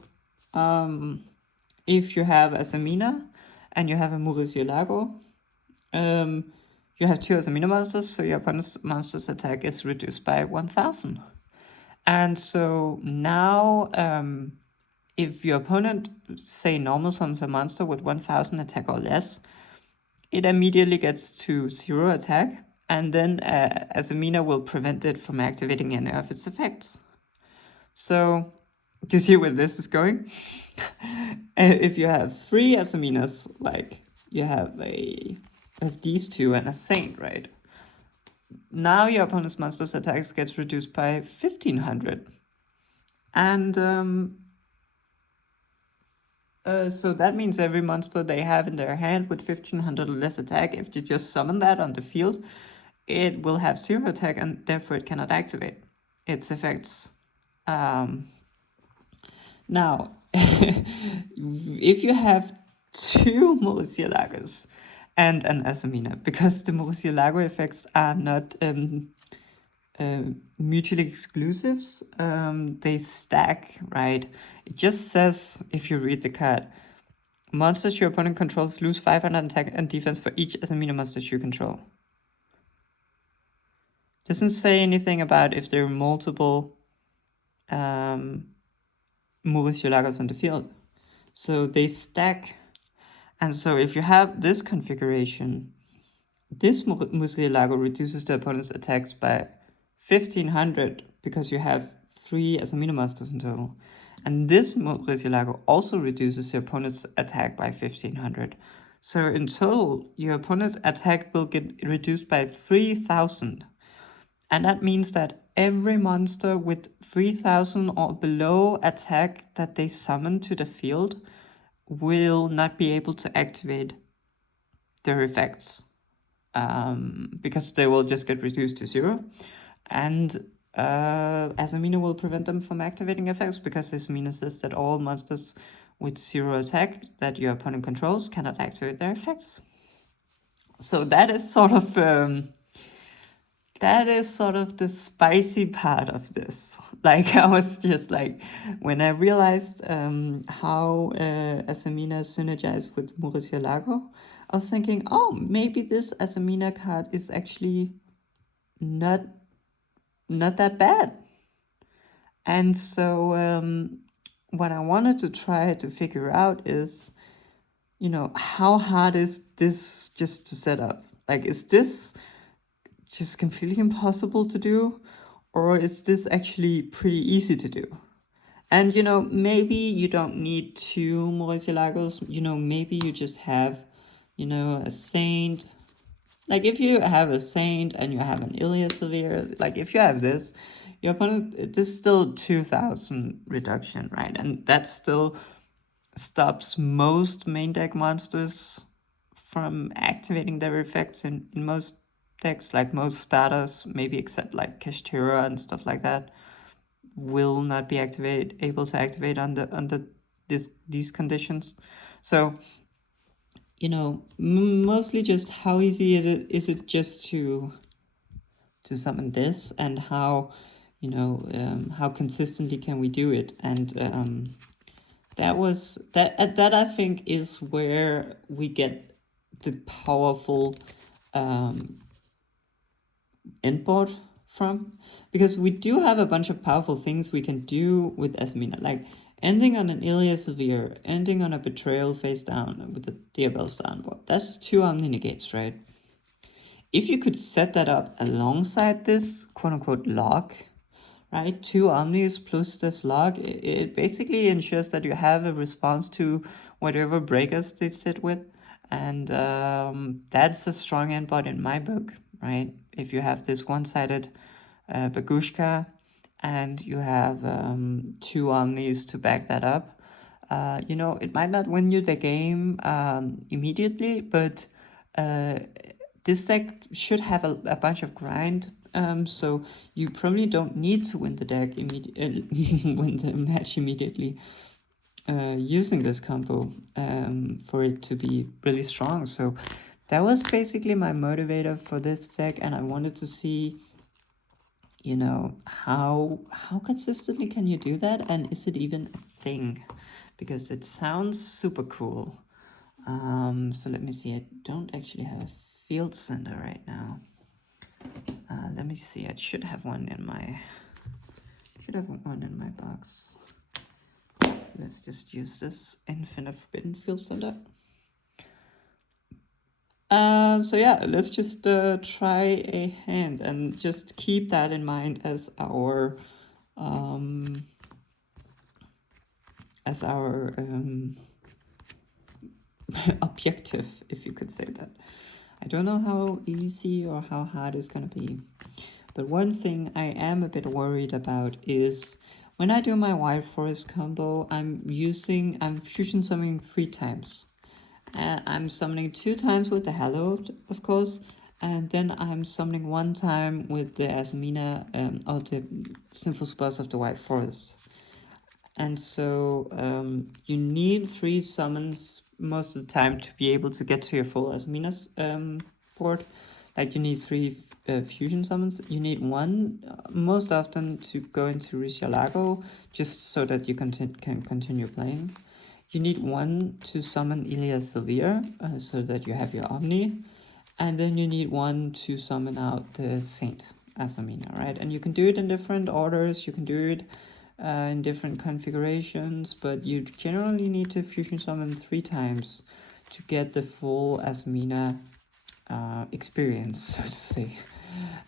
if you have Azamina and you have a Murcielago, you have 2 Azamina monsters, so your opponent's monster's attack is reduced by 1000. And so now, if your opponent, say, normal summons a monster with 1000 attack or less, it immediately gets to 0 attack, and then Azamina will prevent it from activating any of its effects. So, do you see where this is going? If you have 3 Azaminas, like you have these 2 and a Saint, right? Now your opponent's monster's attacks gets reduced by 1500. And so that means every monster they have in their hand with 1500 or less attack, if you just summon that on the field, it will have 0 attack and therefore it cannot activate its effects. Now, if you have 2 Murcielagos and an Azamina, because the Murcielago effects are not mutually exclusives, they stack, right? It just says, if you read the card, monsters your opponent controls lose 500 attack and defense for each Azamina monsters you control. Doesn't say anything about if there are multiple Murcielagos on the field. So they stack. And so if you have this configuration, this Murcielago reduces the opponent's attacks by 1500 because you have 3 Azamina monsters in total. And this Murcielago also reduces your opponent's attack by 1500. So in total, your opponent's attack will get reduced by 3000. And that means that every monster with 3000 or below attack that they summon to the field will not be able to activate their effects. Because they will just get reduced to 0. And Azamina will prevent them from activating effects, because Azamina says that all monsters with 0 attack that your opponent controls cannot activate their effects. So that is sort of the spicy part of this. Like, I was just like, when I realized how Azamina synergized with Murcielago, I was thinking, oh, maybe this Azamina card is actually not that bad. And so what I wanted to try to figure out is, how hard is this just to set up? Like, is this just completely impossible to do, or is this actually pretty easy to do? And maybe you don't need 2 Murcielagos. Maybe you just have a Saint. Like, if you have a Saint and you have an Iliasevere, like if you have this, your opponent, this is still 2000 reduction, right? And that still stops most main deck monsters from activating their effects in most decks. Like, most starters, maybe except like Kashtira and stuff like that, will not be able to activate under these conditions. So mostly just how easy is it just to summon this, and how how consistently can we do it? And that I think is where we get the powerful endboard from, because we do have a bunch of powerful things we can do with Azamina, like ending on an Iliasevere, ending on a Betrayal face down with the Diabell's downboard. That's 2 Omni negates, right? If you could set that up alongside this quote-unquote lock, right? 2 Omnis plus this lock, it basically ensures that you have a response to whatever breakers they sit with. And that's a strong endboard in my book, right? If you have this one-sided Bagushka, and you have 2 Omnis to back that up, it might not win you the game immediately, but this deck should have a bunch of grind, so you probably don't need to win the deck win the match immediately using this combo for it to be really strong. So that was basically my motivator for this deck, and I wanted to see, you know, how consistently can you do that, and is it even a thing? Because it sounds super cool. So let me see. I don't actually have a field center right now. Let me see. I should have one in my box. Let's just use this Infinite Forbidden Field Center. So yeah, let's just try a hand and just keep that in mind as our objective, if you could say that. I don't know how easy or how hard it's gonna be, but one thing I am a bit worried about is when I do my Wild Forest combo, I'm fusion summoning 3 times. I'm summoning 2 times with the Hallowed, of course, and then I'm summoning 1 time with the Azamina or the Sinful Spells of the White Forest. And so you need 3 summons most of the time to be able to get to your full Azaminas board. Like you need 3 fusion summons. You need 1 most often to go into Rishialago, just so that you can continue playing. You need 1 to summon Ilia Sylvia, so that you have your Omni. And then you need 1 to summon out the Saint Azamina, right? And you can do it in different orders. You can do it in different configurations, but you generally need to fusion summon 3 times to get the full Azamina experience, so to say.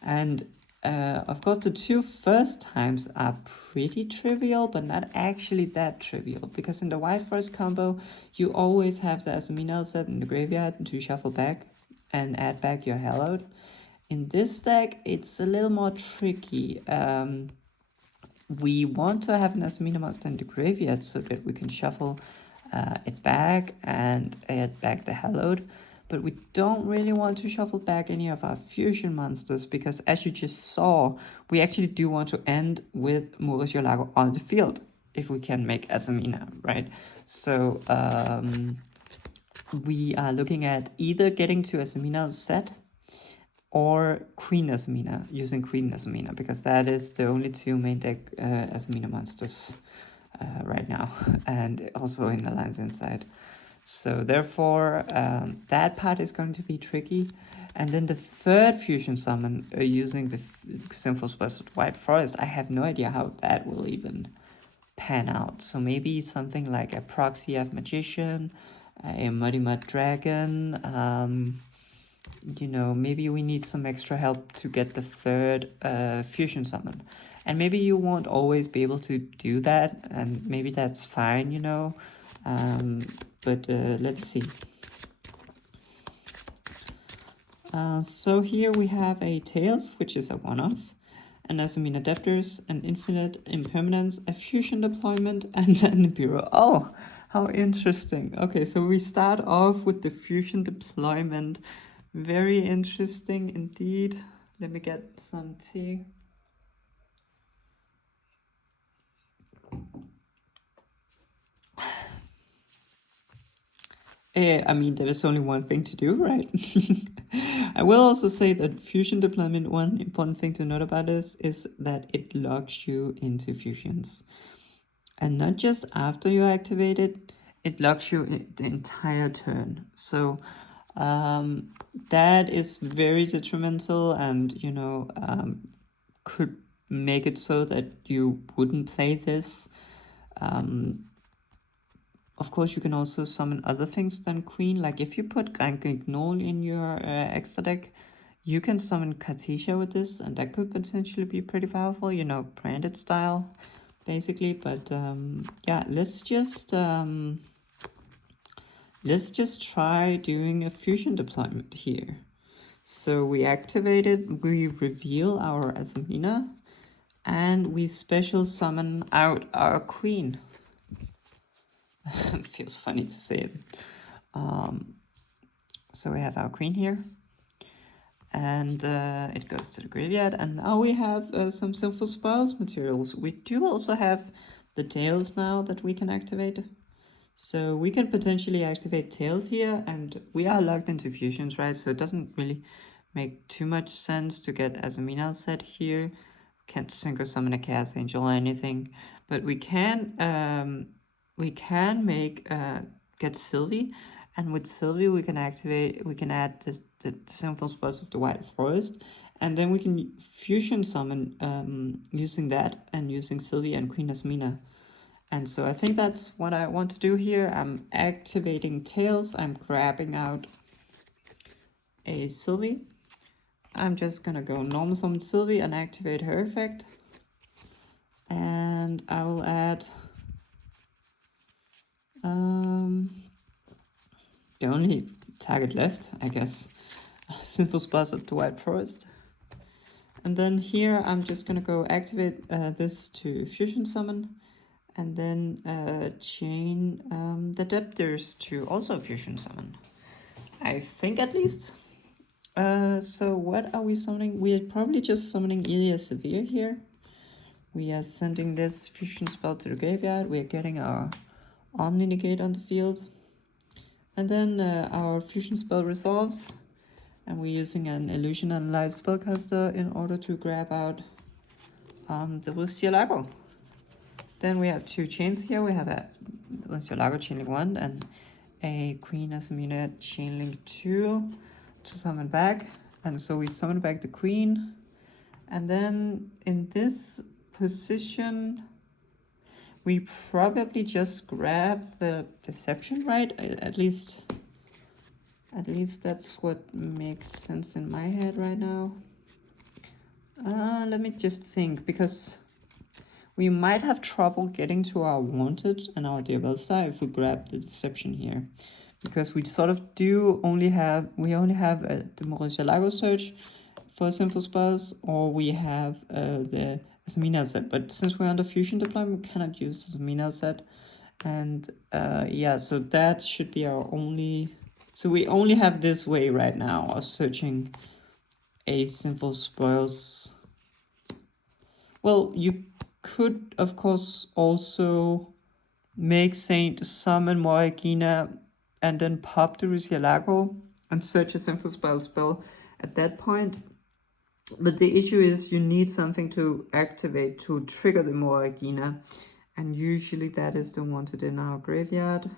And of course, the 2 first times are pretty trivial, but not actually that trivial, because in the White Forest combo, you always have the Azamina set in the graveyard to shuffle back and add back your Hallowed. In this deck, it's a little more tricky. We want to have an Azamina monster in the graveyard so that we can shuffle it back and add back the Hallowed. But we don't really want to shuffle back any of our fusion monsters because, as you just saw, we actually do want to end with Mauricio Lago on the field if we can make Azamina, right? So we are looking at either getting to Azamina set or Queen Azamina, using Queen Azamina, because that is the only 2 main deck Azamina monsters right now, and also in Alliance Inside. So therefore, that part is going to be tricky. And then the 3rd fusion summon using the Sinful Spells of White Forest, I have no idea how that will even pan out. So maybe something like a Proxy of Magician, a Muddy Mud Dragon. You know, maybe we need some extra help to get the 3rd fusion summon. And maybe you won't always be able to do that, and maybe that's fine, you know. But let's see. So here we have a Tails, which is a one-off, an Azamina Adapters, an Infinite Impermanence, a Fusion Deployment, and a Nibiru. Oh, how interesting. Okay, so we start off with the Fusion Deployment. Very interesting indeed. Let me get some tea. I mean, there is only one thing to do, right? I will also say that fusion deployment, one important thing to note about this is that it locks you into fusions. And not just after you activate it, it locks you the entire turn. So that is very detrimental, and, you know, could make it so that you wouldn't play this. Of course, you can also summon other things than Queen. Like if you put Grankignol in your extra deck, you can summon Katisha with this, and that could potentially be pretty powerful, you know, branded style, basically. But yeah, let's just try doing a fusion deployment here. So we activate it, we reveal our Azamina, and we special summon out our Queen. It feels funny to say it. So we have our Queen here, and it goes to the graveyard, and now we have some Sinful Spells materials. We do also have the Tails now that we can activate. So we can potentially activate Tails here, and we are locked into fusions, right? So it doesn't really make too much sense to get Azamina set here. Can't synchro summon a Chaos Angel or anything, but we can make get Sylvie, and with Sylvie we can add the Sinful Spots of the White Forest, and then we can fusion summon using that and using Sylvie and Queen Azamina. And so I think that's what I want to do here. I'm activating Tails. I'm grabbing out a Sylvie. I'm just gonna go normal summon Sylvie and activate her effect. And I will add the only target left, I guess, Simple Spots of the White Forest. And then here I'm just gonna go activate this to fusion summon, and then chain the Debtors to also fusion summon. I think at least. So what are we summoning? We are probably just summoning Ilya Severe here. We are sending this fusion spell to the graveyard. We are getting our Omni Negate on the field. And then our fusion spell resolves. And we're using an Illusion and Light spellcaster in order to grab out the Luciolago. Then we have two chains here. We have a Luciolago Chainlink 1 and a Queen Azamina Chainlink 2 to summon back. And so we summon back the Queen. And then in this position, we probably just grab the Deception, right? At least that's what makes sense in my head right now. Let me just think, because we might have trouble getting to our Wanted and our Diabell Star if we grab the Deception here. Because we sort of only have the Murcielago Search for simple spells, or we have the Azamina set. But since we're under fusion deployment, we cannot use the Azamina set. And yeah, so that should be our only... So we only have this way right now of searching a simple spells. Well, you could, of course, also make Saint summon Moragina and then pop the Luciolago and search a simple spell at that point. But the issue is you need something to activate to trigger the Moragina, and usually that is the Wanted in our graveyard.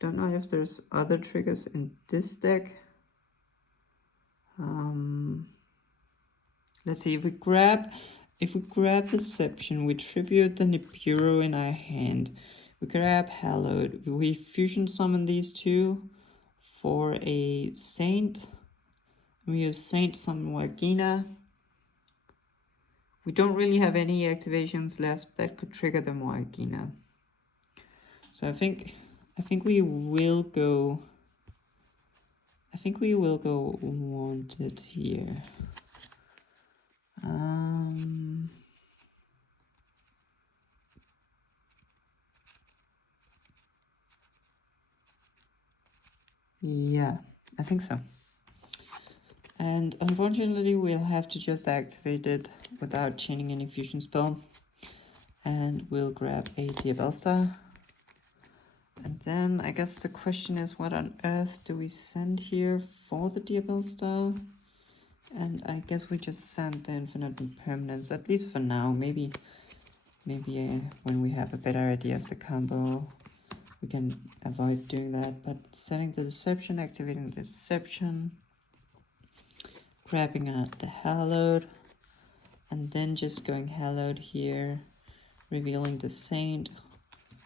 Don't know if there's other triggers in this deck. Let's see, if we grab Deception, we tribute the Nibiru in our hand. We grab Hallowed. We fusion summon these two for a Saint. We use Saint summon Wagina. We don't really have any activations left that could trigger the Wagina. So I think we will go. I think we will go Wanted here. Yeah, I think so. And unfortunately, we'll have to just activate it without chaining any fusion spell. And we'll grab a Diabell Star. And then I guess the question is, what on earth do we send here for the Diabell Star? And I guess we just send the Infinite Impermanence, at least for now. Maybe when we have a better idea of the combo, we can avoid doing that. But setting the Deception, activating the Deception, grabbing out the Hallowed, and then just going Hallowed here, revealing the Saint,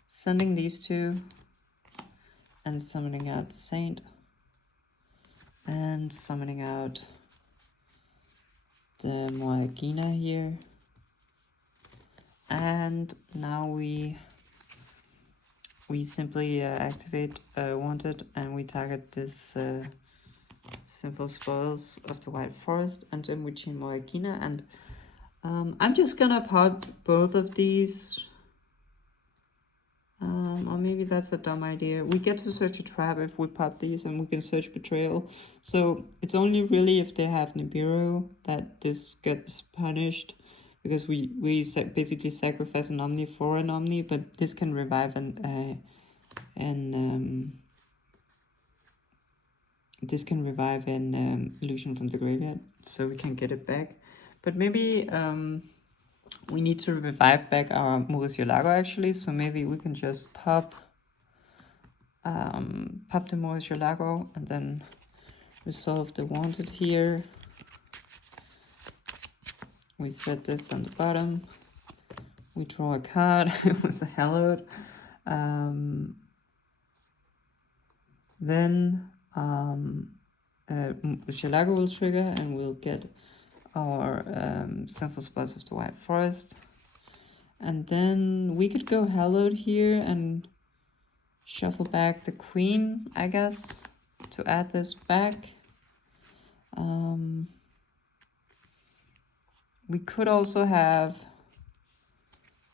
sending these two, and summoning out the Saint, and summoning out the Moagina here. And now we simply activate Wanted, and we target this simple spells of the White Forest, and then we chain Moagina, and I'm just gonna pop both of these. Or maybe that's a dumb idea. We get to search a trap if we pop these, and we can search Betrayal. So it's only really if they have Nibiru that this gets punished, because we basically sacrifice an Omni for an Omni, but this can revive and this can revive an illusion from the graveyard, so we can get it back. But maybe we need to revive back our Murcielago actually, so maybe we can just pop the Murcielago and then resolve the wanted here. We set this on the bottom. We draw a card. It was a hallowed. Then Murcielago will trigger and we'll get our Sinful Spoils of the White Forest. And then we could go hallowed here and shuffle back the queen, I guess, to add this back. We could also have,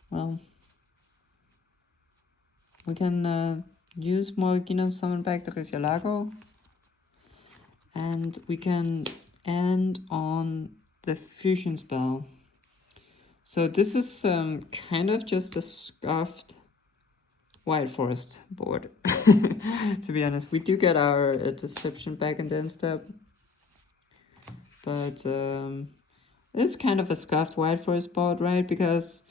well, we can use Morgana summon back the Murcielago, and we can end on the fusion spell. So this is kind of just a scuffed White Forest board. To be honest, we do get our Deception back in the end step, but it's kind of a scuffed White Forest board, right? Because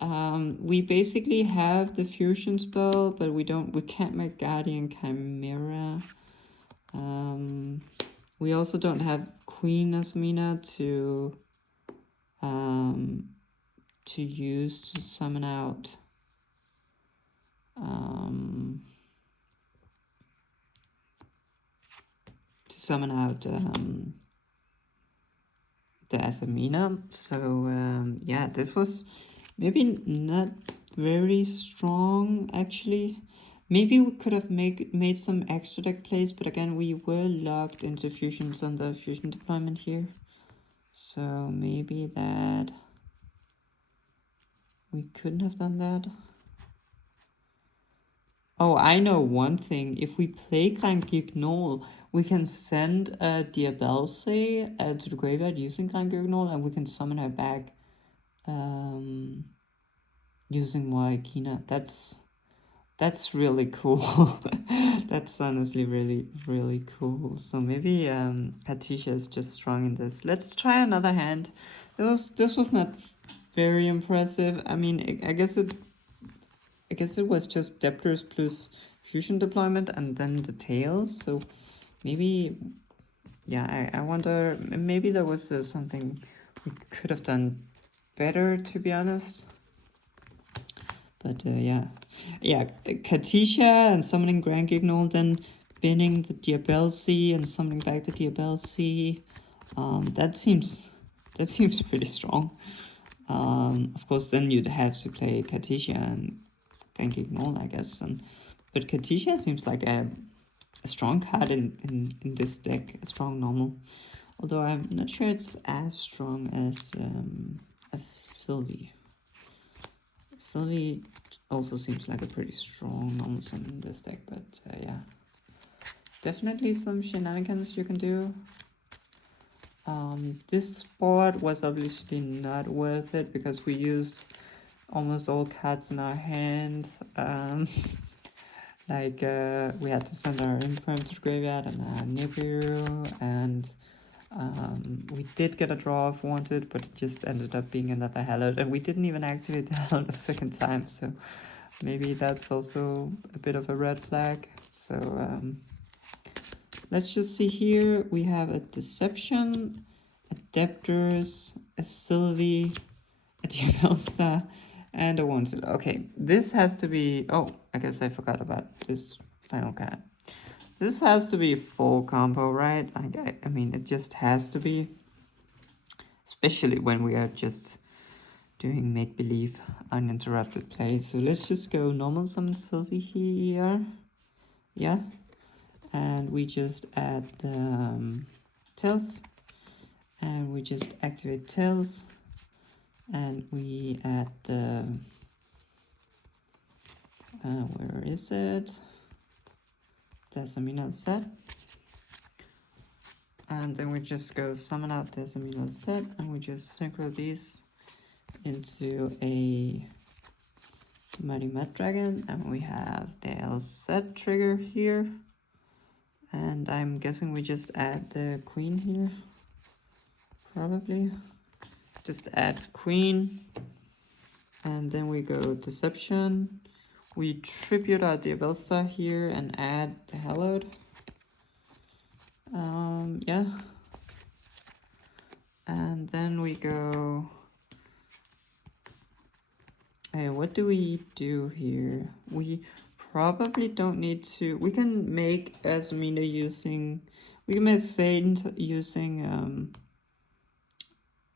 we basically have the fusion spell, but we can't make Guardian Chimera. We also don't have Queen Azamina to use to summon out the Azamina. So yeah, this was maybe not very strong actually. Maybe we could have made some extra deck plays, but again we were locked into fusions on the fusion deployment here. So maybe that we couldn't have done that. Oh, I know one thing. If we play Gnoll, we can send Diabelse to the graveyard using Gnoll, and we can summon her back using Moakina. That's really cool. That's honestly really, really cool. So maybe Patricia is just strong in this. Let's try another hand. This was not very impressive. I mean, I guess it was just Debtors plus fusion deployment and then the tails. So maybe, yeah, I wonder, maybe there was something we could have done better, to be honest. But yeah, Katisha and summoning Grand Gignoll, then binning the Diabelse and summoning back the Diabelse. That seems pretty strong. Of course, then you'd have to play Katisha and Grand Gignoll, I guess. But Katisha seems like a strong card in this deck, a strong normal. Although I'm not sure it's as strong as Sylvie. Sylvie also seems like a pretty strong normal summon in this deck, but yeah. Definitely some shenanigans you can do. This board was obviously not worth it because we used almost all cards in our hand. Like we had to send our Imperm to the graveyard and Nibiru, and we did get a draw if wanted, but it just ended up being another Hallowed, and we didn't even activate the Hallowed a second time, so maybe that's also a bit of a red flag. So let's just see here. We have a Deception, a Debtors, a Sylvie, a Diabelsta, and a Wanted. Okay, this has to be... Oh, I guess I forgot about this final card. This has to be full combo, right? I mean, it just has to be. Especially when we are just doing make-believe uninterrupted play. So let's just go normal summon Sylvie here. Yeah. And we just add the Tails. And we just activate Tails. And we add the... where is it? The Azamina set. And then we just go summon out the Azamina set, and we just synchro these into a Mighty Mad Dragon, and we have the LZ trigger here. And I'm guessing we just add the queen here. Probably. Just add queen. And then we go Deception. We tribute our Diabellstar here and add the Hallowed. Yeah. And then we go... Hey, what do we do here? We probably don't need to... We can make Azamina using... We can make Saint using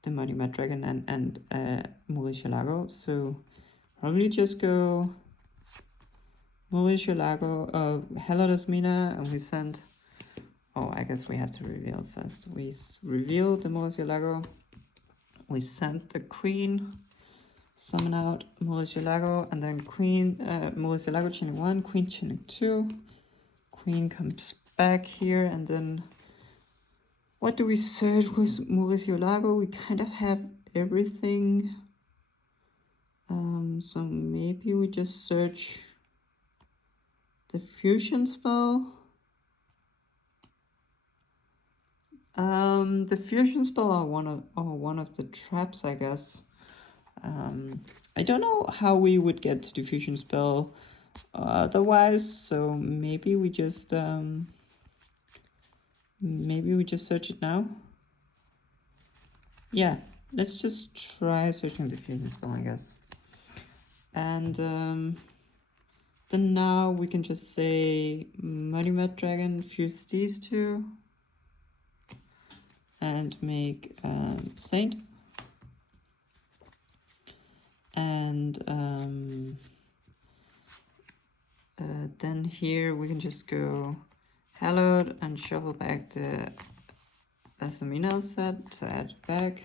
the Mighty Mad Dragon and Mauricio Lago. So probably just go Mauricio Lago, Hello Azamina, and we send... Oh, I guess we have to reveal first. We reveal the Mauricio Lago. We send the queen, summon out Mauricio Lago, and then queen, Mauricio Lago chaining 1, queen chaining 2. Queen comes back here, and then what do we search with Mauricio Lago? We kind of have everything. So maybe we just search the fusion spell. The fusion spell are one of the traps, I guess. I don't know how we would get to the fusion spell otherwise, so maybe we just search it now. Yeah, let's just try searching the fusion spell, I guess. And then now we can just say Mighty Mad Dragon, fuse these two, and make Saint. And then here we can just go Hallowed and shuffle back the Azamina set to add it back.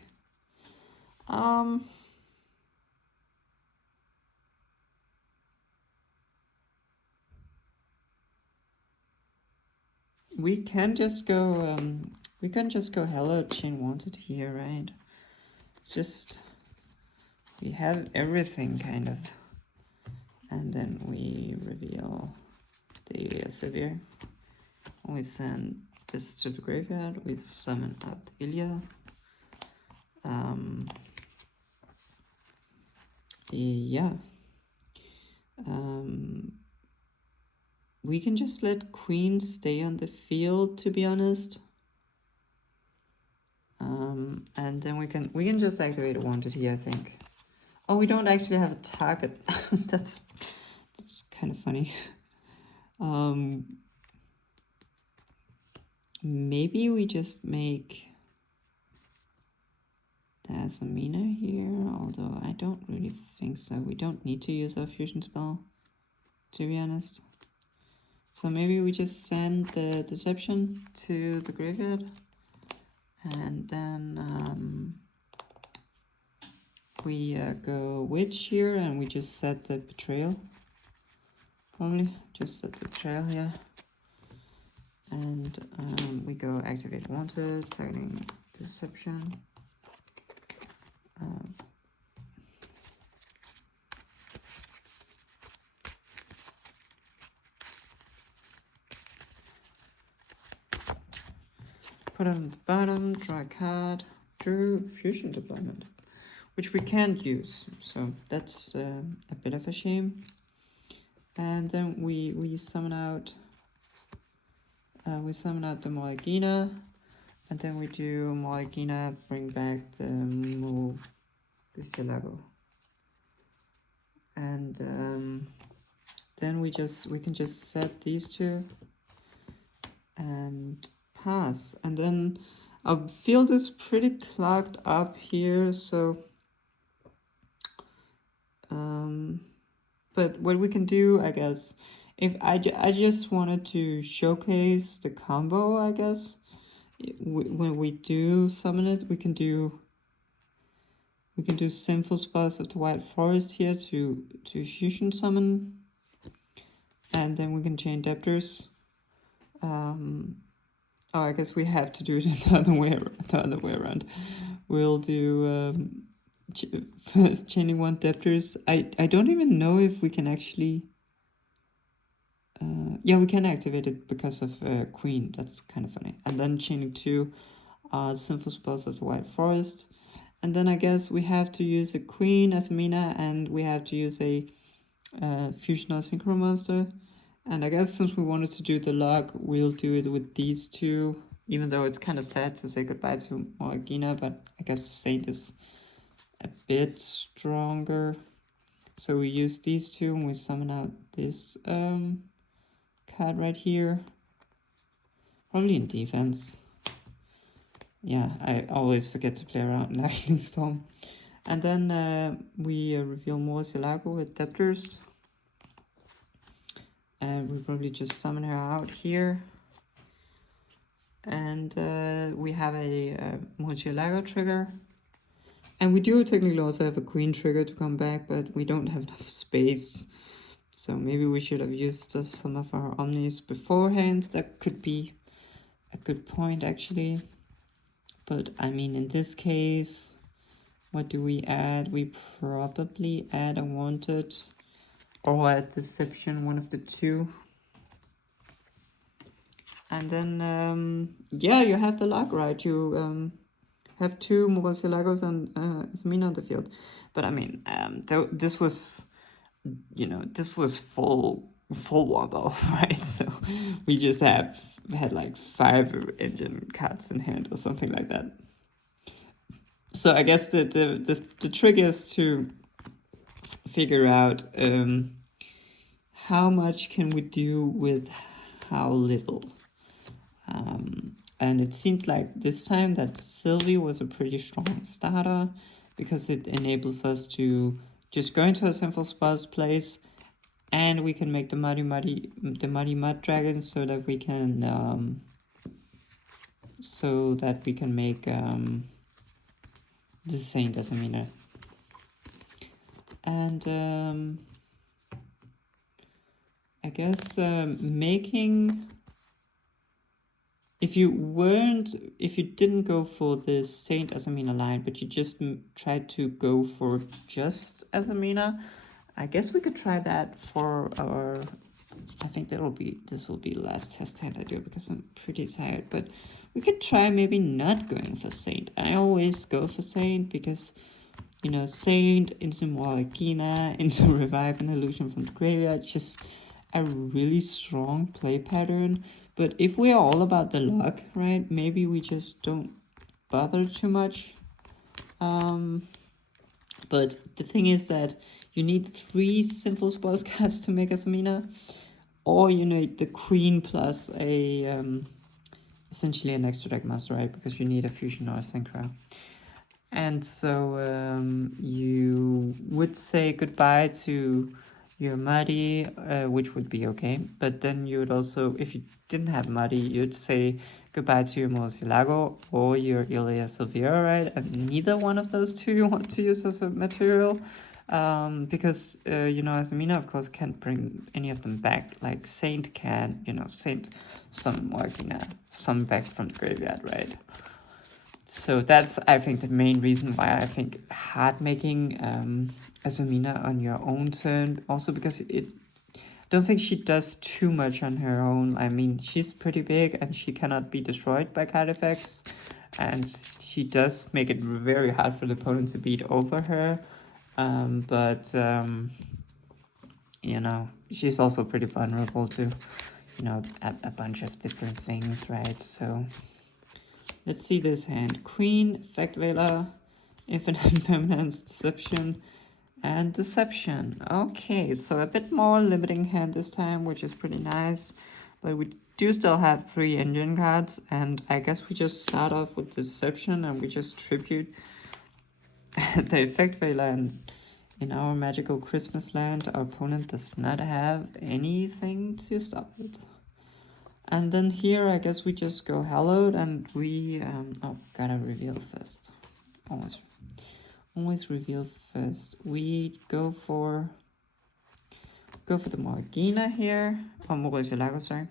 We can just go Hallowed chain wanted here, right? Just we have everything kind of. And then we reveal the Severe. We send this to the graveyard. We summon up Ilya. Yeah. We can just let Queen stay on the field, to be honest. And then we can just activate a wanted here, I think. Oh, we don't actually have a target. That's kind of funny. Maybe we just make the Azamina here, although I don't really think so. We don't need to use our fusion spell, to be honest. So maybe we just send the Deception to the graveyard, and then we go Witch here, and we just set the Betrayal. Probably just set the Betrayal here. And we go Activate Wanted, targeting Deception. Put it on the bottom, draw a card, drew Fusion Deployment, which we can't use, so that's a bit of a shame. And then we summon out the Moagina, and then we do Moagina, bring back the move Lago. And then we can just set these two and pass. And then our field is pretty clogged up here, so but what we can do, I guess, if I just wanted to showcase the combo, I guess, when we do summon it, we can do Sinful Spells of the White Forest here to fusion summon, and then we can chain Debtors. Oh, I guess we have to do it the other way around. We'll do first chaining 1 debtors. I don't even know if we can actually... yeah, we can activate it because of queen. That's kind of funny. And then chaining 2 sinful spells of the White Forest. And then I guess we have to use a queen as Azamina, and we have to use a fusion or synchro monster. And I guess since we wanted to do the log, we'll do it with these 2, even though it's kind of sad to say goodbye to Morgana, but I guess Saint is a bit stronger. So we use these 2 and we summon out this card right here. Probably in defense. Yeah, I always forget to play around Lightning Storm. And then we reveal Murcielago with Debtors. And we probably just summon her out here. And we have a Murcielago trigger. And we do technically also have a queen trigger to come back, but we don't have enough space. So maybe we should have used some of our Omnis beforehand. That could be a good point, actually. But I mean, in this case, what do we add? We probably add a Wanted or add Deception, one of the 2. And then, yeah, you have the luck, right? You have 2 Murcielagos and Azamina on the field. But I mean, this was, you know, this was full wobble, right? So we just had like 5 engine cards in hand or something like that. So I guess the trick is to figure out how much can we do with how little. And it seemed like this time that Sylvie was a pretty strong starter because it enables us to just go into a simple spells place, and we can make the muddy mud dragon so that we can make the Saint Azamina. And I guess making... If you didn't go for the Saint Azamina line, but you just tried to go for just Azamina, I guess we could try that for our... I think this will be the last test hand I do because I'm pretty tired, but we could try maybe not going for Saint. I always go for Saint because, you know, Saint into Morgana, into Revive an Illusion from the Graveyard, just a really strong play pattern. But if we are all about the luck, right, maybe we just don't bother too much. But the thing is that you need 3 simple spells cards to make Azamina, or you need the queen plus a essentially an extra deck master, right? Because you need a fusion or a synchro. And so you would say goodbye to your Muddy, which would be okay. But then you would also, if you didn't have Muddy, you'd say goodbye to your Murcielago or your Ilia Silvera, right? And neither one of those 2 you want to use as a material. Because, you know, Azamina, of course, can't bring any of them back. Like Saint can, you know, Saint summon Morgana, summon back from the graveyard, right? So that's, I think, the main reason why I think hard making Azamina on your own turn. Also because I don't think she does too much on her own. I mean, she's pretty big and she cannot be destroyed by card effects. And she does make it very hard for the opponent to beat over her. But you know, she's also pretty vulnerable to, you know, a bunch of different things, right? So... let's see this hand. Queen, Effect Veiler, Infinite Permanence, Deception, and Deception. Okay, so a bit more limiting hand this time, which is pretty nice. But we do still have 3 engine cards, and I guess we just start off with Deception and we just tribute the Effect Veiler. And in our magical Christmas land, our opponent does not have anything to stop it. And then here, I guess we just go Hallowed, and we, oh, gotta reveal first. Always reveal first. We go for the Morgana here, or Murcielago, sorry.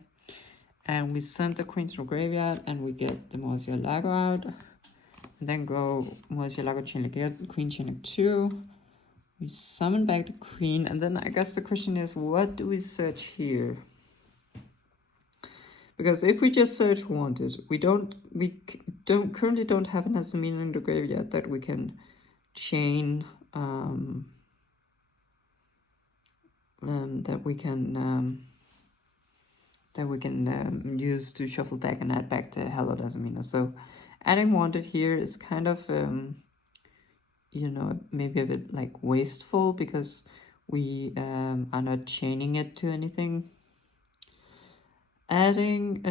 And we send the Queen to the graveyard, and we get the Murcielago out. And then go Murcielago Chainlink Queen Chainlink 2. We summon back the queen, and then I guess the question is, what do we search here? Because if we just search wanted, we currently don't have an Azamina in the graveyard that we can chain, that we can use to shuffle back and add back the hallowed Azamina. So adding wanted here is kind of you know, maybe a bit like wasteful, because we are not chaining it to anything. Adding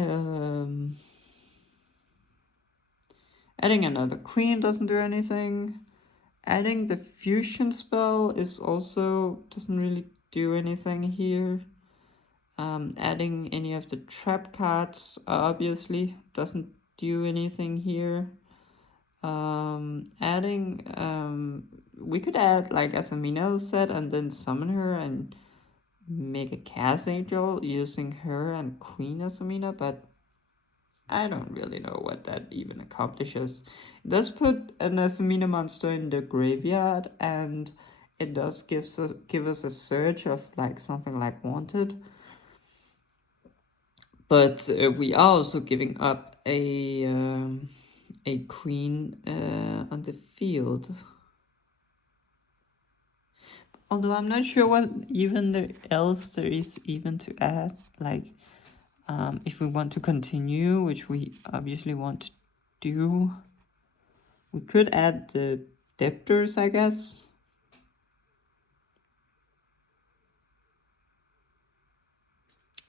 another queen doesn't do anything. Adding the fusion spell is also doesn't really do anything here. Adding any of the trap cards obviously doesn't do anything here. We could add, like Azamina said, and then summon her and make a Chaos Angel using her and Queen Azamina, but I don't really know what that even accomplishes. It does put an Azamina monster in the graveyard, and it does give us a surge of like something like Wanted. But we are also giving up a queen on the field. Although I'm not sure what even else there is even to add. Like, if we want to continue, which we obviously want to do, we could add the debtors, I guess.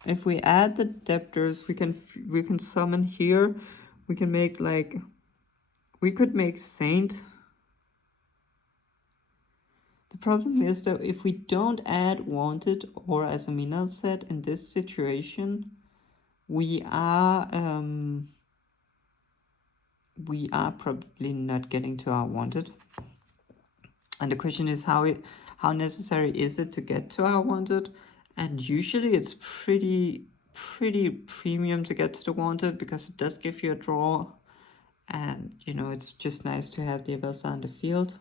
If we add the debtors, we can summon here. We can make like, we could make Saint. The problem is that if we don't add Wanted or Azamina said in this situation, we are probably not getting to our Wanted. And the question is how necessary is it to get to our Wanted? And usually it's pretty premium to get to the Wanted, because it does give you a draw, and you know, it's just nice to have the Abelsa on the field.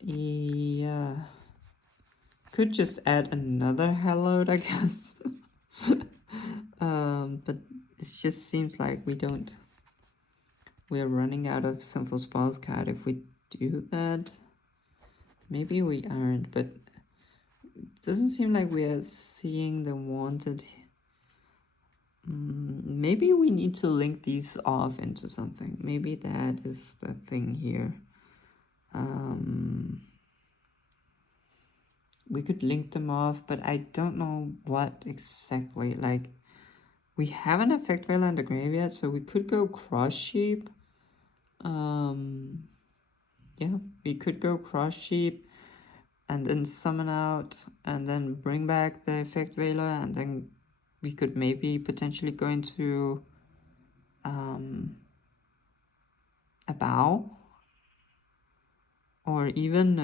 Yeah, could just add another hallowed, I guess. But it just seems like we're running out of Sinful Spells card if we do that. Maybe we aren't, but it doesn't seem like we are seeing the Wanted. Maybe we need to link these off into something. Maybe that is the thing here. We could link them off, but I don't know what exactly. Like, we have an Effect Veiler in the graveyard, so we could go Cross Sheep. Yeah, we could go Cross Sheep and then summon out and then bring back the Effect Veiler, and then we could maybe potentially go into a Bow, or even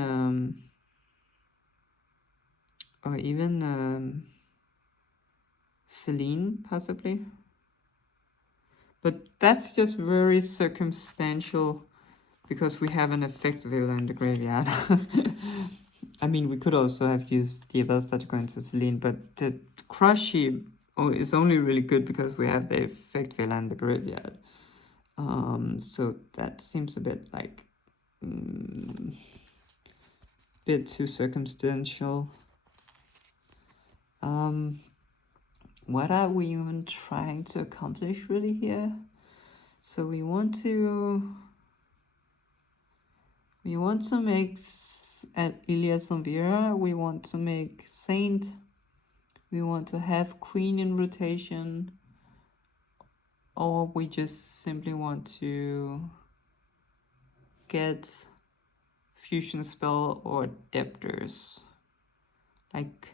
Celine, possibly. But that's just very circumstantial, because we have an Effect Veiler in the graveyard. I mean, we could also have used the Abelsta to go into Celine, but the Crush Sheep is only really good because we have the Effect Veiler in the graveyard. So that seems a bit like bit too circumstantial. What are we even trying to accomplish really here? So we want to make Ilias Elvira, we want to make Saint, we want to have Queen in rotation, or we just simply want to get Fusion Spell or Debtors. Like,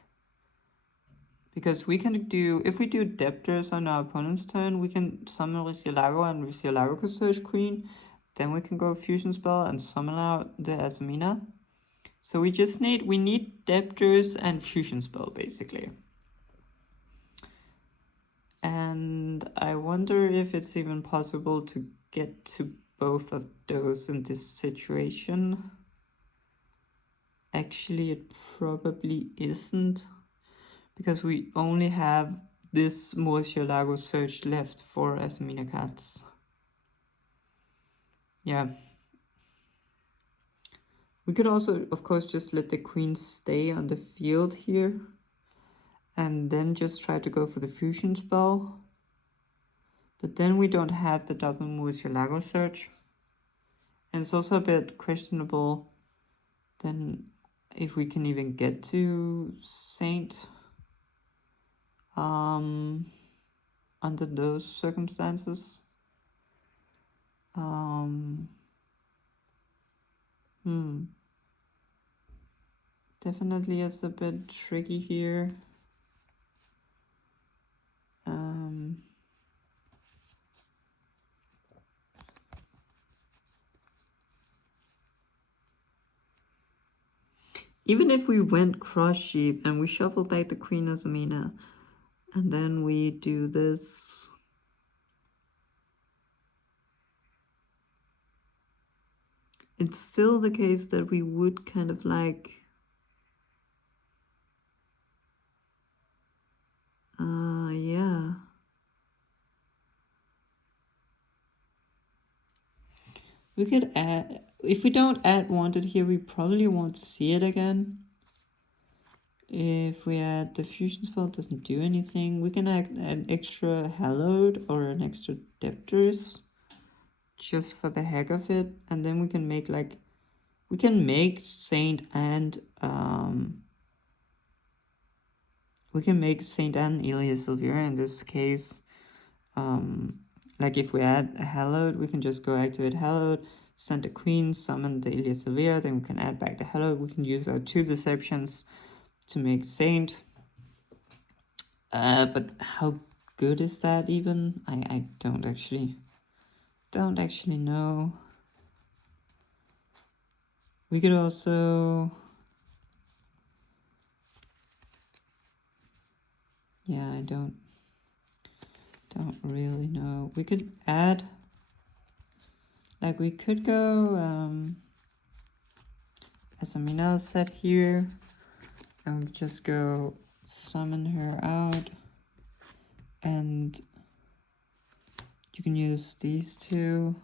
because we can do, if we do Debtors on our opponent's turn, we can summon Ricielago, and Ricielago could search Queen. Then we can go Fusion Spell and summon out the Azamina. So we need Debtors and Fusion Spell, basically. And I wonder if it's even possible to get to both of those in this situation. Actually, it probably isn't, because we only have this Murcielago search left for Azamina cards. Yeah. We could also, of course, just let the queen stay on the field here, and then just try to go for the fusion spell. But then we don't have the double Murcielago search. And it's also a bit questionable then if we can even get to Saint under those circumstances. Definitely it's a bit tricky here. Even if we went cross sheep and we shuffle back the queen Azamina, and then we do this, it's still the case that we would kind of like yeah. We could add, if we don't add wanted here, we probably won't see it again. If we add the fusion spell, it doesn't do anything. We can add an extra hallowed or an extra debtors just for the heck of it, and then we can make like, we can make Saint and we can make Saint and Elia Silvera in this case. Like if we add a hallowed, we can just go activate hallowed, send the queen, summon the Elia Silvera, then we can add back the hallowed. We can use our 2 deceptions to make Saint. But how good is that even? I don't actually know. We could also, yeah, I don't really know. We could add, like we could go Azamina set here, and we just go summon her out, and you can use these 2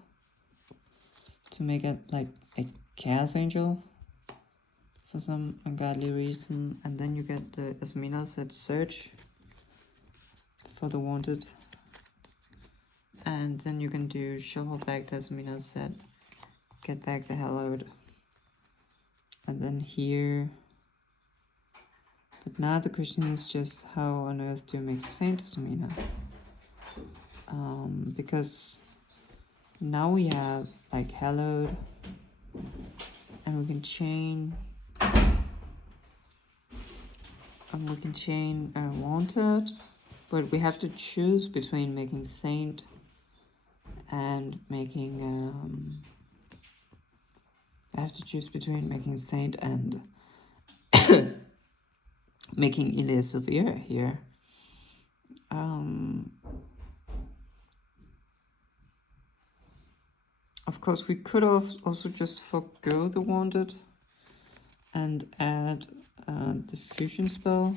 to make it like a Chaos Angel for some ungodly reason, and then you get the Azamina set search for the wanted, and then you can do shuffle back the Azamina set, get back the hallowed, and then here. But now the question is just how on earth do you make Saint Azamina? Because now we have like hallowed, and we can chain, wanted, but we have to choose between making Saint and making I have to choose between making Saint and making Elia Silvera here. Of course, we could also just forgo the wanted and add the fusion spell,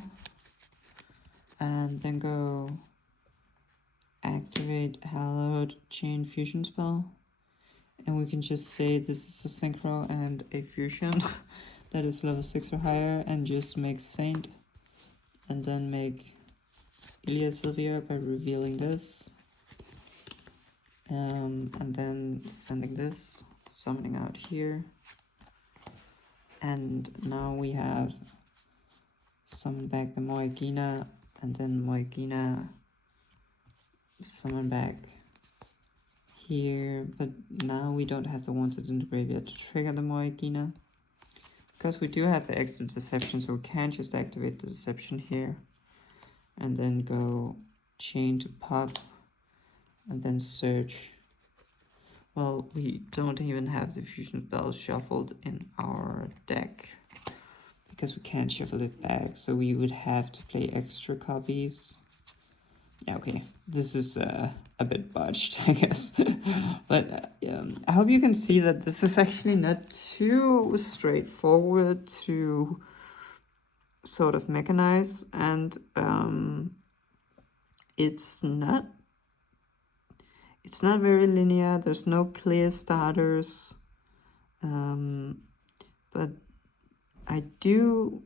and then go activate hallowed chain fusion spell, and we can just say this is a synchro and a fusion that is level 6 or higher, and just make Saint, and then make Elia Silvera by revealing this, and then sending this, summoning out here, and now we have summon back the Moegina, and then Moegina summon back here, but now we don't have the wanted in the graveyard to trigger the Moegina, because we do have the extra deception, so we can just activate the deception here, and then go chain to pop, and then search. Well, we don't even have the fusion spell shuffled in our deck, because we can't shuffle it back, so we would have to play extra copies. Yeah, okay. This is a bit botched, I guess. But I hope you can see that this is actually not too straightforward to sort of mechanize, and it's not very linear. There's no clear starters, but I do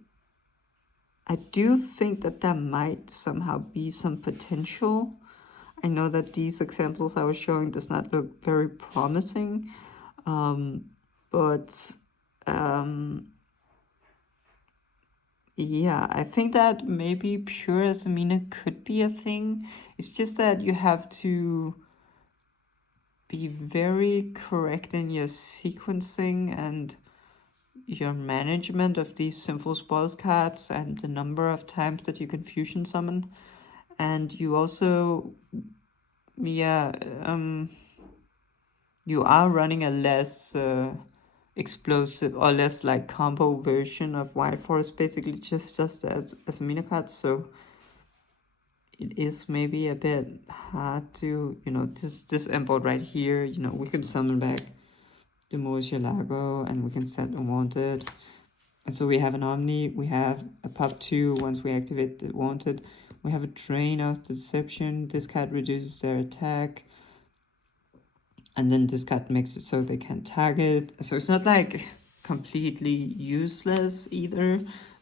think that there might somehow be some potential. I know that these examples I was showing does not look very promising, but yeah, I think that maybe pure Azamina could be a thing. It's just that you have to be very correct in your sequencing and your management of these simple spoils cards and the number of times that you can fusion summon. And you also, yeah, you are running a less explosive or less like combo version of Wild Forest, basically just as a mini card. So it is maybe a bit hard to, this import right here, we can summon back the Murcielago and we can set unwanted. And so we have an Omni, we have a pop 2 once we activate the wanted. We have a Drain of the Deception. This card reduces their attack. And then this card makes it so they can't target. So it's not like completely useless either,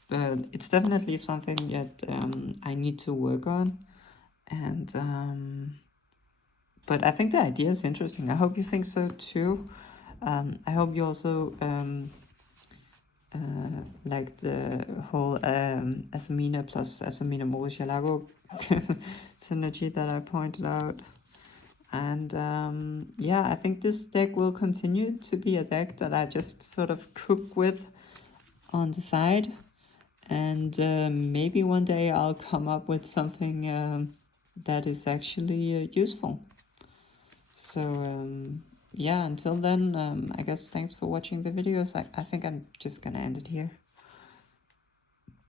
but it's definitely something that I need to work on. And but I think the idea is interesting. I hope you think so too. I hope you also like the whole Azamina plus Azamina Murcielago synergy that I pointed out. And yeah, I think this deck will continue to be a deck that I just sort of cook with on the side. And maybe one day I'll come up with something that is actually useful. So yeah, until then, I guess thanks for watching the videos. I think I'm just gonna end it here.